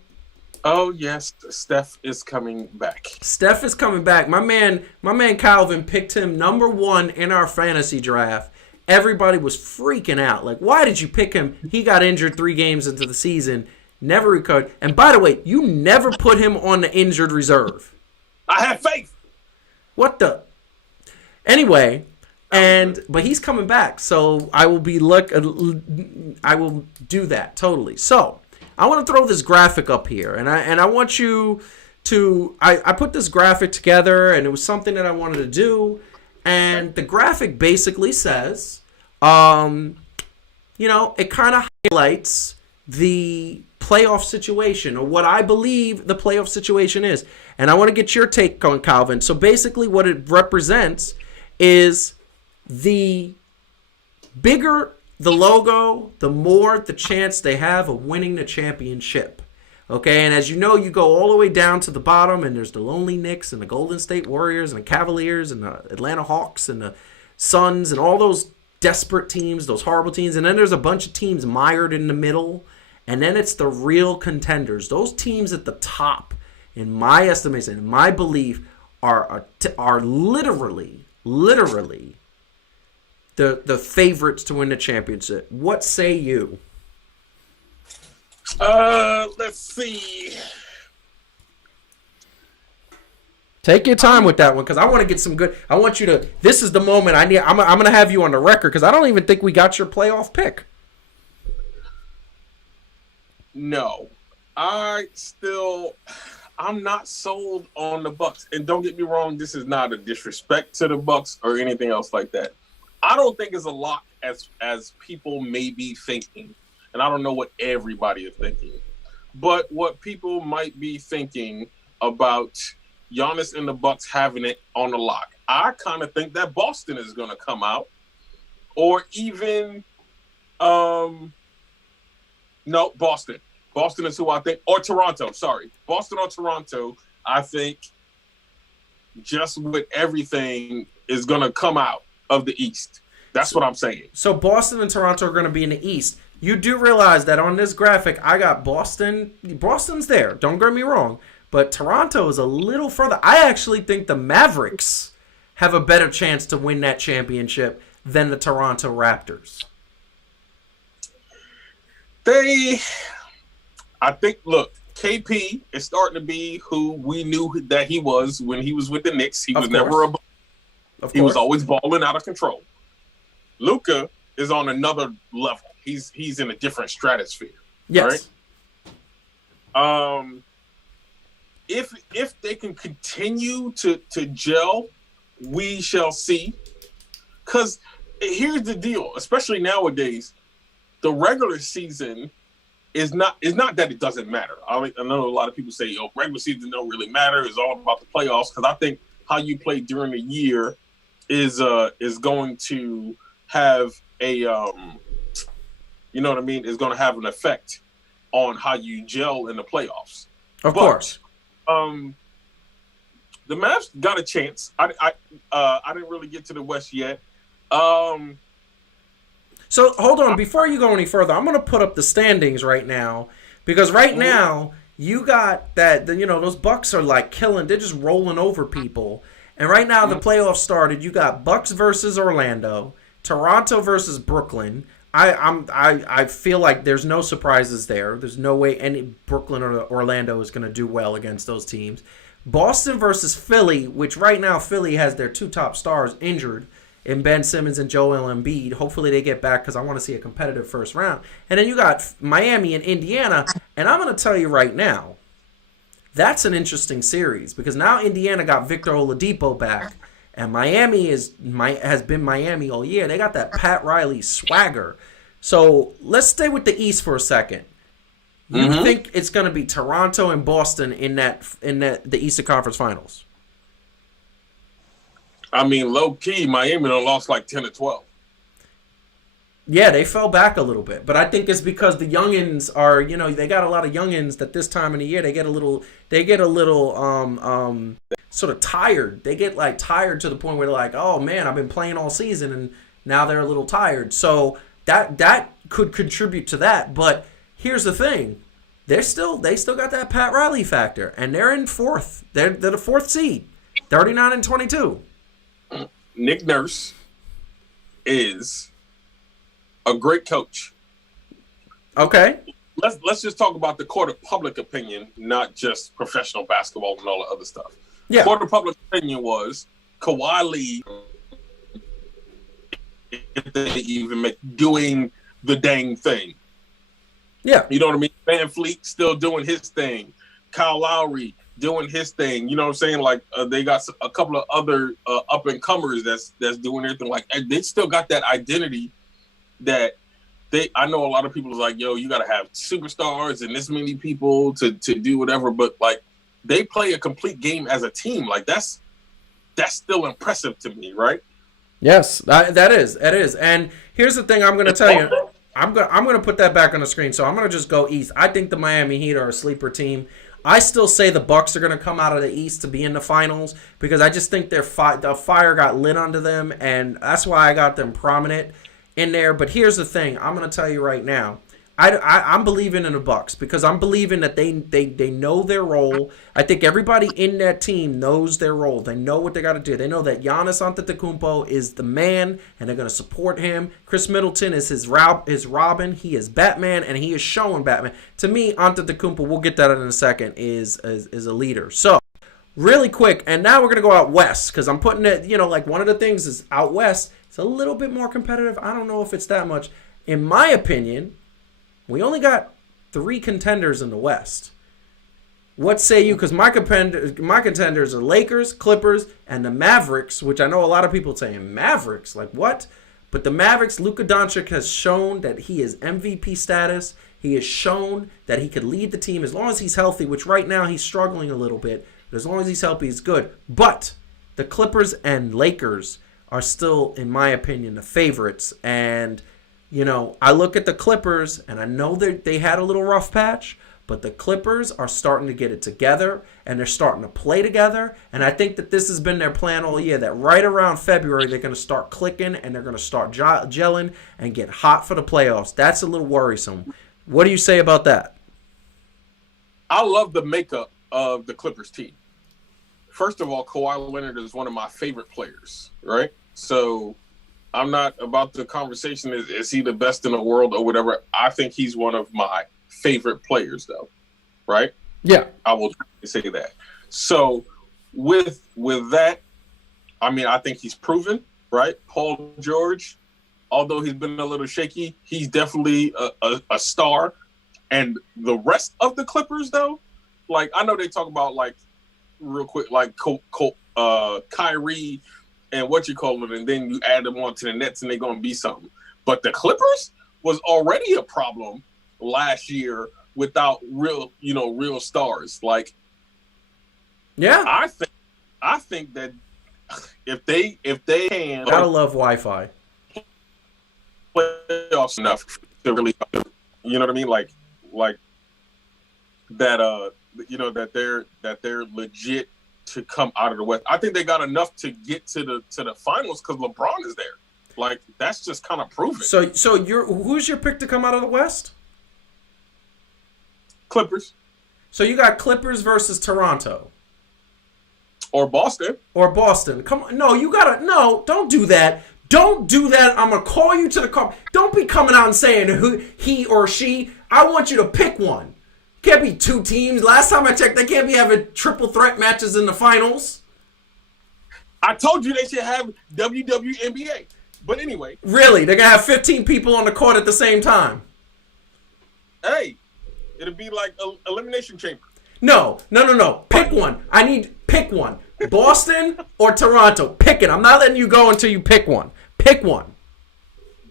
Oh, yes. Steph is coming back. Steph is coming back. My man Calvin picked him number 1 in our fantasy draft. Everybody was freaking out. Like, why did you pick him? He got injured 3 games into the season, never recovered. And by the way, you never put him on the injured reserve. I have faith. What the? Anyway, but he's coming back, so I will do that totally. So I want to throw this graphic up here, and I want you to. I put this graphic together, and it was something that I wanted to do, and the graphic basically says, it kind of highlights the playoff situation, or what I believe the playoff situation is. And I want to get your take on Calvin. So basically what it represents is the bigger the logo, the more the chance they have of winning the championship. Okay, and as you know, you go all the way down to the bottom, and there's the Lonely Knicks and the Golden State Warriors and the Cavaliers and the Atlanta Hawks and the Suns and all those desperate teams, those horrible teams. And then there's a bunch of teams mired in the middle. And then it's the real contenders. Those teams at the top, in my estimation, in my belief, are literally the favorites to win the championship. What say you? Let's see. Take your time with that one, because I want to get some good. I want you to. This is the moment I need. I'm going to have you on the record, because I don't even think we got your playoff pick. No, I'm not sold on the Bucks. And don't get me wrong, this is not a disrespect to the Bucks or anything else like that. I don't think it's a lock as people may be thinking. And I don't know what everybody is thinking. But what people might be thinking about Giannis and the Bucks having it on the lock, I kind of think that Boston is going to come out. Or even, no, Boston. Boston is who I think, or Toronto, sorry. Boston or Toronto, I think just with everything is going to come out of the East. That's what I'm saying. So Boston and Toronto are going to be in the East. You do realize that on this graphic, I got Boston. Boston's there. Don't get me wrong. But Toronto is a little further. I actually think the Mavericks have a better chance to win that championship than the Toronto Raptors. I think, look, KP is starting to be who we knew that he was when he was with the Knicks. He was never a he was always balling out of control. Luka is on another level. He's in a different stratosphere. Yes. Right? If they can continue to gel, we shall see. Because here's the deal, especially nowadays, the regular season is not that it doesn't matter. I know a lot of people say, regular season don't really matter. It's all about the playoffs. Because I think how you play during the year is going to have a you know what I mean? Is going to have an effect on how you gel in the playoffs. Of course. The Mavs got a chance. I didn't really get to the West yet. So hold on, before you go any further, I'm going to put up the standings right now, because right now you got that, those Bucks are like killing, they're just rolling over people. And right now the playoffs started. You got Bucks versus Orlando, Toronto versus Brooklyn. I feel like there's no surprises there. There's no way any Brooklyn or Orlando is going to do well against those teams. Boston versus Philly, which right now Philly has their 2 top stars injured in Ben Simmons and Joel Embiid. Hopefully they get back, because I want to see a competitive first round. And then you got Miami and Indiana. And I'm going to tell you right now, that's an interesting series, because now Indiana got Victor Oladipo back, and Miami has been Miami all year. They got that Pat Riley swagger. So let's stay with the East for a second. You think it's going to be Toronto and Boston in the Eastern Conference Finals? I mean, low key, Miami done lost like 10 or 12. Yeah, they fell back a little bit, but I think it's because the youngins are, they got a lot of youngins that this time of the year they get a little sort of tired. They get like tired to the point where they're like, oh man, I've been playing all season and now they're a little tired. So that could contribute to that. But here's the thing. They still got that Pat Riley factor, and they're in fourth. They're the fourth seed, 39-22. Nick Nurse is a great coach. Okay. Let's just talk about the court of public opinion, not just professional basketball and all the other stuff. Yeah. Court of public opinion was Kawhi Lee, if they even make doing the dang thing. Yeah. You know what I mean? Van Fleet still doing his thing. Kyle Lowry doing his thing. You know what I'm saying? Like they got a couple of other up and comers that's doing everything. Like they still got that identity that I know a lot of people is like, yo, you got to have superstars and this many people to do whatever. But like they play a complete game as a team. Like that's still impressive to me, right? Yes, that is. And here's the thing I'm going to tell you. I'm going to put that back on the screen. So I'm going to just go East. I think the Miami Heat are a sleeper team. I still say the Bucks are going to come out of the East to be in the finals because I just think the fire got lit under them, and that's why I got them prominent in there. But here's the thing. I'm going to tell you right now. I'm believing in the Bucks because I'm believing that they know their role. I think everybody in that team knows their role. They know what they got to do. They know that Giannis Antetokounmpo is the man, and they're going to support him. Chris Middleton is his Robin. He is Batman, and he is showing Batman. To me, Antetokounmpo, we'll get that in a second, is a leader. So, really quick, and now we're going to go out west because I'm putting it, like one of the things is out west. It's a little bit more competitive. I don't know if it's that much. In my opinion, we only got 3 contenders in the West. What say you? Because my contenders are Lakers, Clippers, and the Mavericks, which I know a lot of people saying, Mavericks? Like what? But the Mavericks, Luka Doncic has shown that he is MVP status. He has shown that he could lead the team as long as he's healthy, which right now he's struggling a little bit. But as long as he's healthy, he's good. But the Clippers and Lakers are still, in my opinion, the favorites. And I look at the Clippers, and I know that they had a little rough patch, but the Clippers are starting to get it together, and they're starting to play together. And I think that this has been their plan all year, that right around February, they're going to start clicking, and they're going to start gelling and get hot for the playoffs. That's a little worrisome. What do you say about that? I love the makeup of the Clippers team. First of all, Kawhi Leonard is one of my favorite players, right? So I'm not about the conversation, is he the best in the world or whatever. I think he's one of my favorite players, though, right? Yeah. I will say that. So with that, I mean, I think he's proven, right? Paul George, although he's been a little shaky, he's definitely a star. And the rest of the Clippers, though, like I know they talk about like real quick, like Kyrie and and then you add them onto the Nets and they're going to be something. But the Clippers was already a problem last year without real stars. Like, yeah, I think that if they can, gotta love Wi-Fi. Playoffs enough to really, you know what I mean? Like that. That they're legit to come out of the West. I think they got enough to get to the finals because LeBron is there. Like that's just kind of proven. So who's your pick to come out of the West? Clippers. So you got Clippers versus Toronto. Or Boston. Come on. No, don't do that. Don't do that. I'm going to call you to the car. Don't be coming out and saying who he or she. I want you to pick one. Can't be 2 teams. Last time I checked, they can't be having triple threat matches in the finals. I told you they should have WWNBA. But anyway. Really? They're going to have 15 people on the court at the same time? Hey, it'll be like an elimination chamber. No. Pick one. Pick one. Boston or Toronto. Pick it. I'm not letting you go until you pick one. Pick one.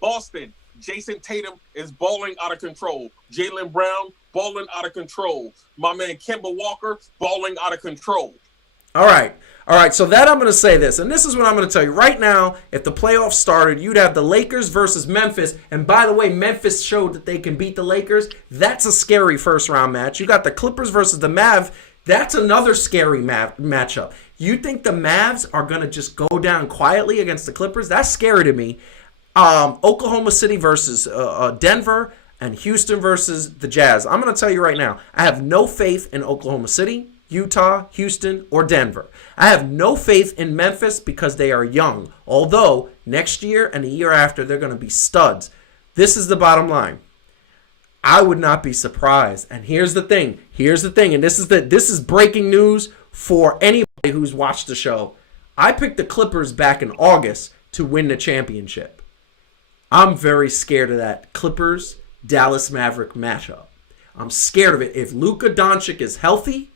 Boston. Jason Tatum is balling out of control. Jaylen Brown balling out of control. My man Kemba Walker balling out of control. All right. All right, so that I'm going to say this, and this is what I'm going to tell you. Right now, if the playoffs started, you'd have the Lakers versus Memphis. And by the way, Memphis showed that they can beat the Lakers. That's a scary first-round match. You got the Clippers versus the Mavs. That's another scary matchup. You think the Mavs are going to just go down quietly against the Clippers? That's scary to me. Oklahoma City versus Denver, and Houston versus the Jazz. I'm going to tell you right now, I have no faith in Oklahoma City, Utah, Houston, or Denver. I have no faith in Memphis because they are young. Although next year and the year after, they're going to be studs. This is the bottom line. I would not be surprised. And here's the thing. And this is breaking news for anybody who's watched the show. I picked the Clippers back in August to win the championship. I'm very scared of that Clippers-Dallas Maverick matchup. I'm scared of it. If Luka Doncic is healthy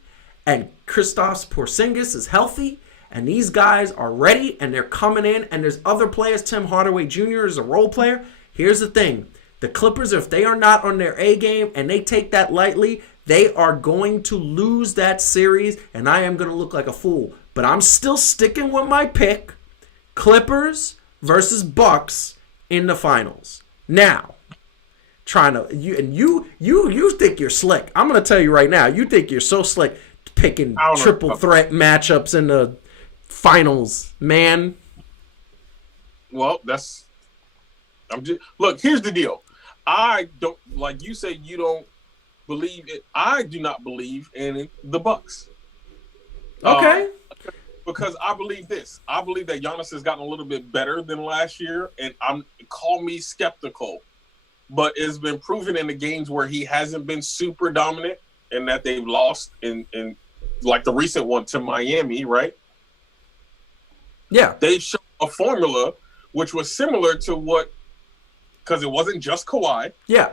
and Kristaps Porzingis is healthy and these guys are ready and they're coming in and there's other players, Tim Hardaway Jr. is a role player, here's the thing. The Clippers, if they are not on their A game and they take that lightly, they are going to lose that series and I am going to look like a fool. But I'm still sticking with my pick, Clippers versus Bucks in the finals. Now, you think you're slick. I'm going to tell you right now, you think you're so slick picking triple threat matchups in the finals, man. Well, look, here's the deal. I don't, like you say, you don't believe it. I do not believe in the Bucks. Okay. Because I believe this. I believe that Giannis has gotten a little bit better than last year, and call me skeptical, but it's been proven in the games where he hasn't been super dominant and that they've lost in like the recent one to Miami, right? Yeah. They showed a formula which was similar to what, because it wasn't just Kawhi. Yeah.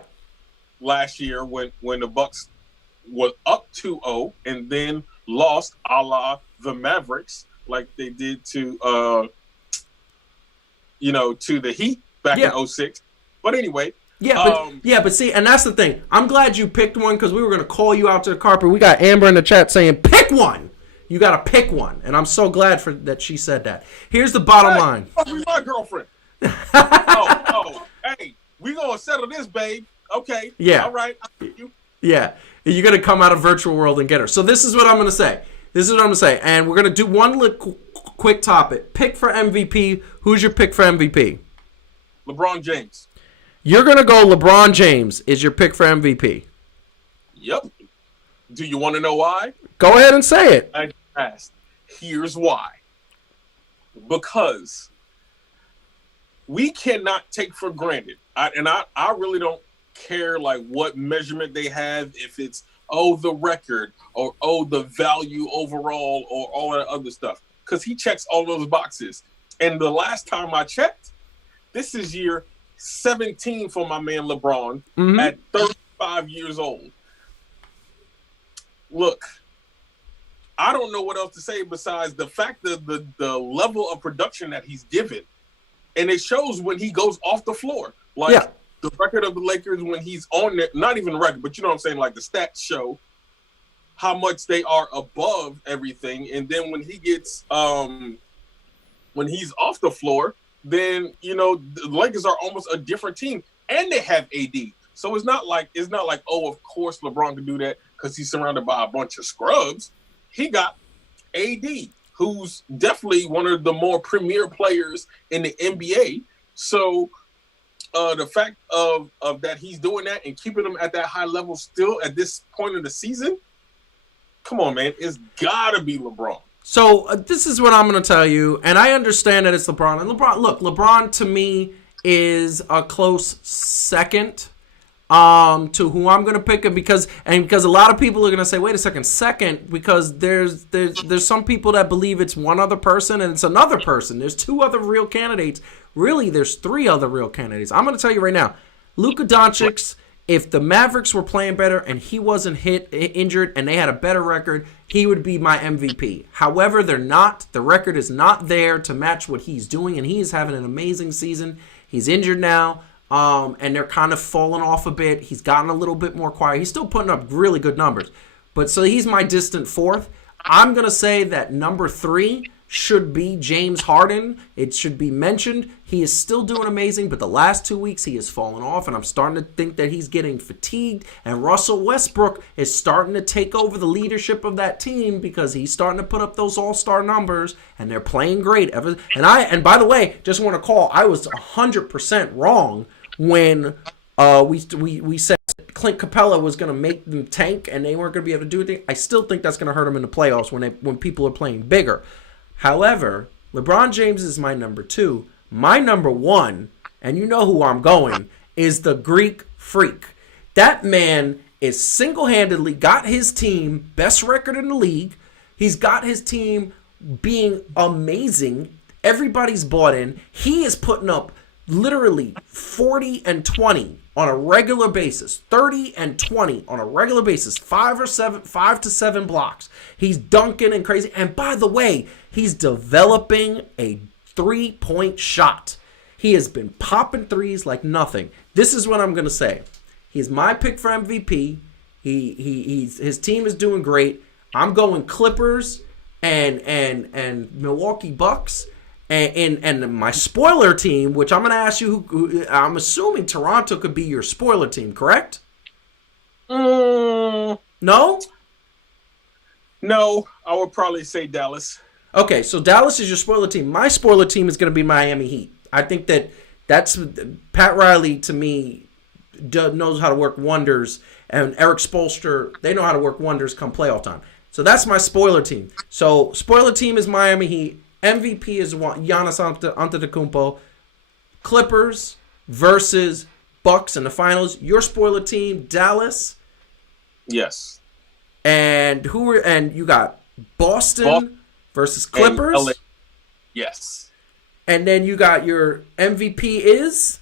Last year when the Bucks was up 2-0 and then lost a la the Mavericks, like they did to to the Heat back in 2006. But anyway. But see, and that's the thing. I'm glad you picked one because we were going to call you out to the carpet. We got Amber in the chat saying, pick one. You got to pick one. And I'm so glad that she said that. Here's the bottom line. She's my girlfriend. Hey, we going to settle this, babe. Okay. Yeah. All right. I'll get you. Yeah. You're going to come out of virtual world and get her. So this is what I'm going to say. And we're going to do one quick topic. Pick for MVP. Who's your pick for MVP? LeBron James. You're going to go LeBron James is your pick for MVP. Yep. Do you want to know why? Go ahead and say it. I asked. Here's why. Because we cannot take for granted, I really don't care like what measurement they have, if it's the record or the value overall or all that other stuff, because he checks all those boxes. And the last time I checked, this is year 17 for my man LeBron at 35 years old. Look, I don't know what else to say besides the fact that the level of production that he's given, and it shows when he goes off the floor. Like the record of the Lakers when he's on there, not even the record, but you know what I'm saying, like the stats show how much they are above everything. And then when he gets when he's off the floor, then the Lakers are almost a different team, and they have AD. So it's not like of course LeBron can do that because he's surrounded by a bunch of scrubs. He got AD, who's definitely one of the more premier players in the NBA. So the fact of that he's doing that and keeping them at that high level still at this point of the season, come on, man, it's gotta be LeBron. So this is what I'm going to tell you, and I understand that it's LeBron. And LeBron to me is a close second to who I'm going to pick, because a lot of people are going to say, wait a second, because there's some people that believe it's one other person and it's another person. There's two other real candidates. Really, there's three other real candidates. I'm going to tell you right now, Luka Doncic, if the Mavericks were playing better and he wasn't injured and they had a better record, he would be my MVP. However, they're not. The record is not there to match what he's doing, and he is having an amazing season. He's injured now, and they're kind of falling off a bit. He's gotten a little bit more quiet. He's still putting up really good numbers. But so he's my distant fourth. I'm going to say that number 3 should be James Harden. It should be mentioned. He is still doing amazing, but the last 2 weeks he has fallen off, and I'm starting to think that he's getting fatigued. And Russell Westbrook is starting to take over the leadership of that team because he's starting to put up those all-star numbers, and they're playing great. And by the way, just want to call, I was 100% wrong when we said Clint Capella was going to make them tank and they weren't going to be able to do anything. I still think that's going to hurt them in the playoffs when people are playing bigger. However, LeBron James is my number 2. My number 1, and you know who I'm going, is the Greek Freak. That man is single-handedly got his team best record in the league. He's got his team being amazing. Everybody's bought in. He is putting up literally 40 and 20 on a regular basis, 30 and 20 on a regular basis, 5 to 7 blocks. He's dunking and crazy. And by the way, he's developing a 3-point shot. He has been popping threes like nothing. This is what I'm going to say. He's my pick for MVP. His team is doing great. I'm going Clippers and Milwaukee Bucks. And my spoiler team, which I'm going to ask you, who I'm assuming Toronto could be your spoiler team, correct? No? No, I would probably say Dallas. Okay, so Dallas is your spoiler team. My spoiler team is going to be Miami Heat. I think that's Pat Riley, to me, knows how to work wonders, and Eric Spoelstra, they know how to work wonders come playoff time. So that's my spoiler team. So spoiler team is Miami Heat. MVP is Giannis Antetokounmpo. Clippers versus Bucks in the finals. Your spoiler team, Dallas. Yes. And you got Boston versus Clippers. Yes. And then you got your MVP is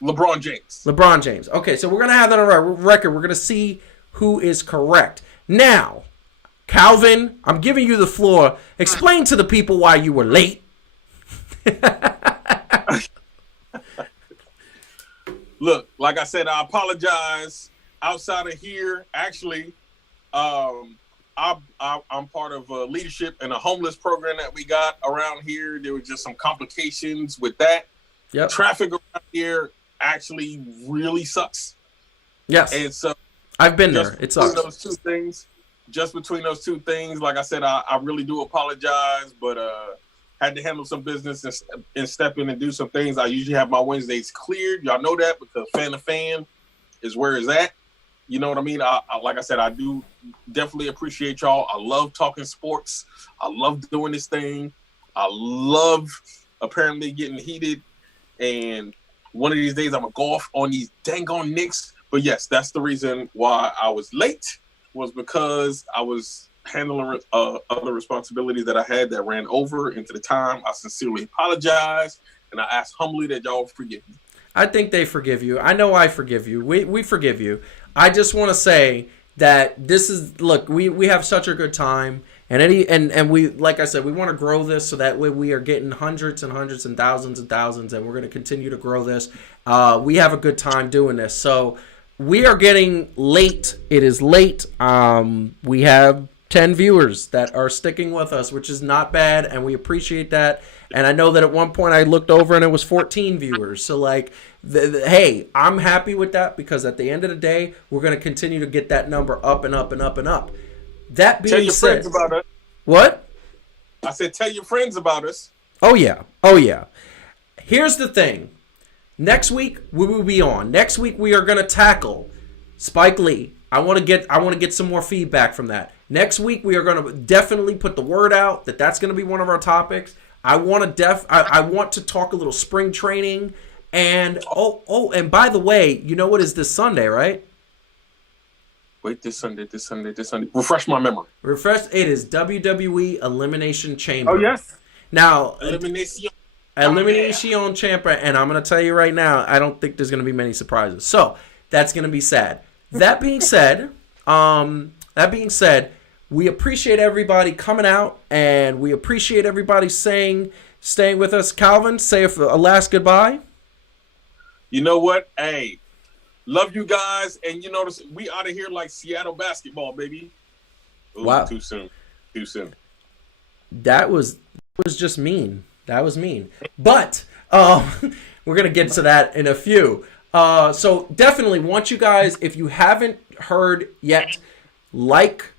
LeBron James. LeBron James. Okay, so we're gonna have that on our record. We're gonna see who is correct. Now, Calvin, I'm giving you the floor. Explain to the people why you were late. Look, like I said, I apologize. Outside of here, actually, I'm part of leadership in a homeless program that we got around here. There was just some complications with that. Yep. Traffic around here actually really sucks. Yes. And so I've been there. It sucks. Just between those two things, like I said, I really do apologize, but had to handle some business and step in and do some things. I usually have my Wednesdays cleared. Y'all know that because fan to fan is where it's at. You know what I mean? Like I said, I do definitely appreciate y'all. I love talking sports. I love doing this thing. I love apparently getting heated. And one of these days I'm going to go off on these dang on Knicks. But yes, that's the reason why I was late, was because I was handling other responsibilities that I had that ran over into the time. I sincerely apologize, and I ask humbly that y'all forgive me. I think they forgive you. I know I forgive you. We forgive you. I just want to say that this is, look, we have such a good time, and we, like I said, we want to grow this so that way we are getting hundreds and hundreds and thousands, and we're going to continue to grow this. We have a good time doing this. So we are getting late. It is late. We have 10 viewers that are sticking with us, which is not bad, and we appreciate that. And I know that at one point I looked over and it was 14 viewers. So, like, hey, I'm happy with that because at the end of the day, we're going to continue to get that number up and up and up and up. That being tell your said, friends about us. What? I said, tell your friends about us. Oh, yeah. Oh, yeah. Here's the thing. Next week, we will be on. Next week, we are going to tackle Spike Lee. I want to get some more feedback from that. Next week, we are going to definitely put the word out that that's going to be one of our topics. I want to talk a little spring training, and and by the way, you know what is this Sunday, right? Wait, this Sunday. Refresh my memory. It is WWE Elimination Chamber. Oh yes. Now, Elimination Chamber, and I'm going to tell you right now, I don't think there's going to be many surprises. So that's going to be sad. That being said, we appreciate everybody coming out, and we appreciate everybody staying with us. Calvin, say a last goodbye. You know what? Hey, love you guys, and you notice we out of here like Seattle basketball, baby. Ooh, wow. Too soon. too soon. That was just mean. That was mean. But we're gonna get to that in a few. So definitely want you guys, if you haven't heard yet, like,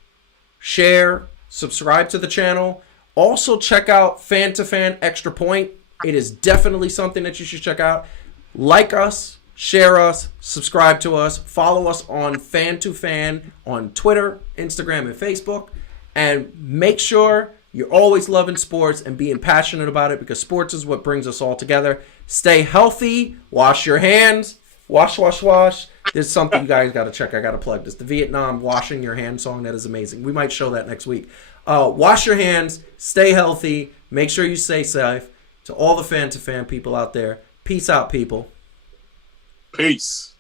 share, subscribe to the channel. Also check out Fan to Fan Extra Point. It is definitely something that you should check out. Like us, share us, subscribe to us, follow us on Fan to Fan on Twitter, Instagram, and Facebook. And make sure you're always loving sports and being passionate about it, because sports is what brings us all together. Stay healthy. Wash your hands. Wash, wash, wash. There's something you guys got to check. I got to plug this. The Vietnam washing your hands song. That is amazing. We might show that next week. Wash your hands. Stay healthy. Make sure you stay safe. To all the Fan to Fan people out there, peace out, people. Peace.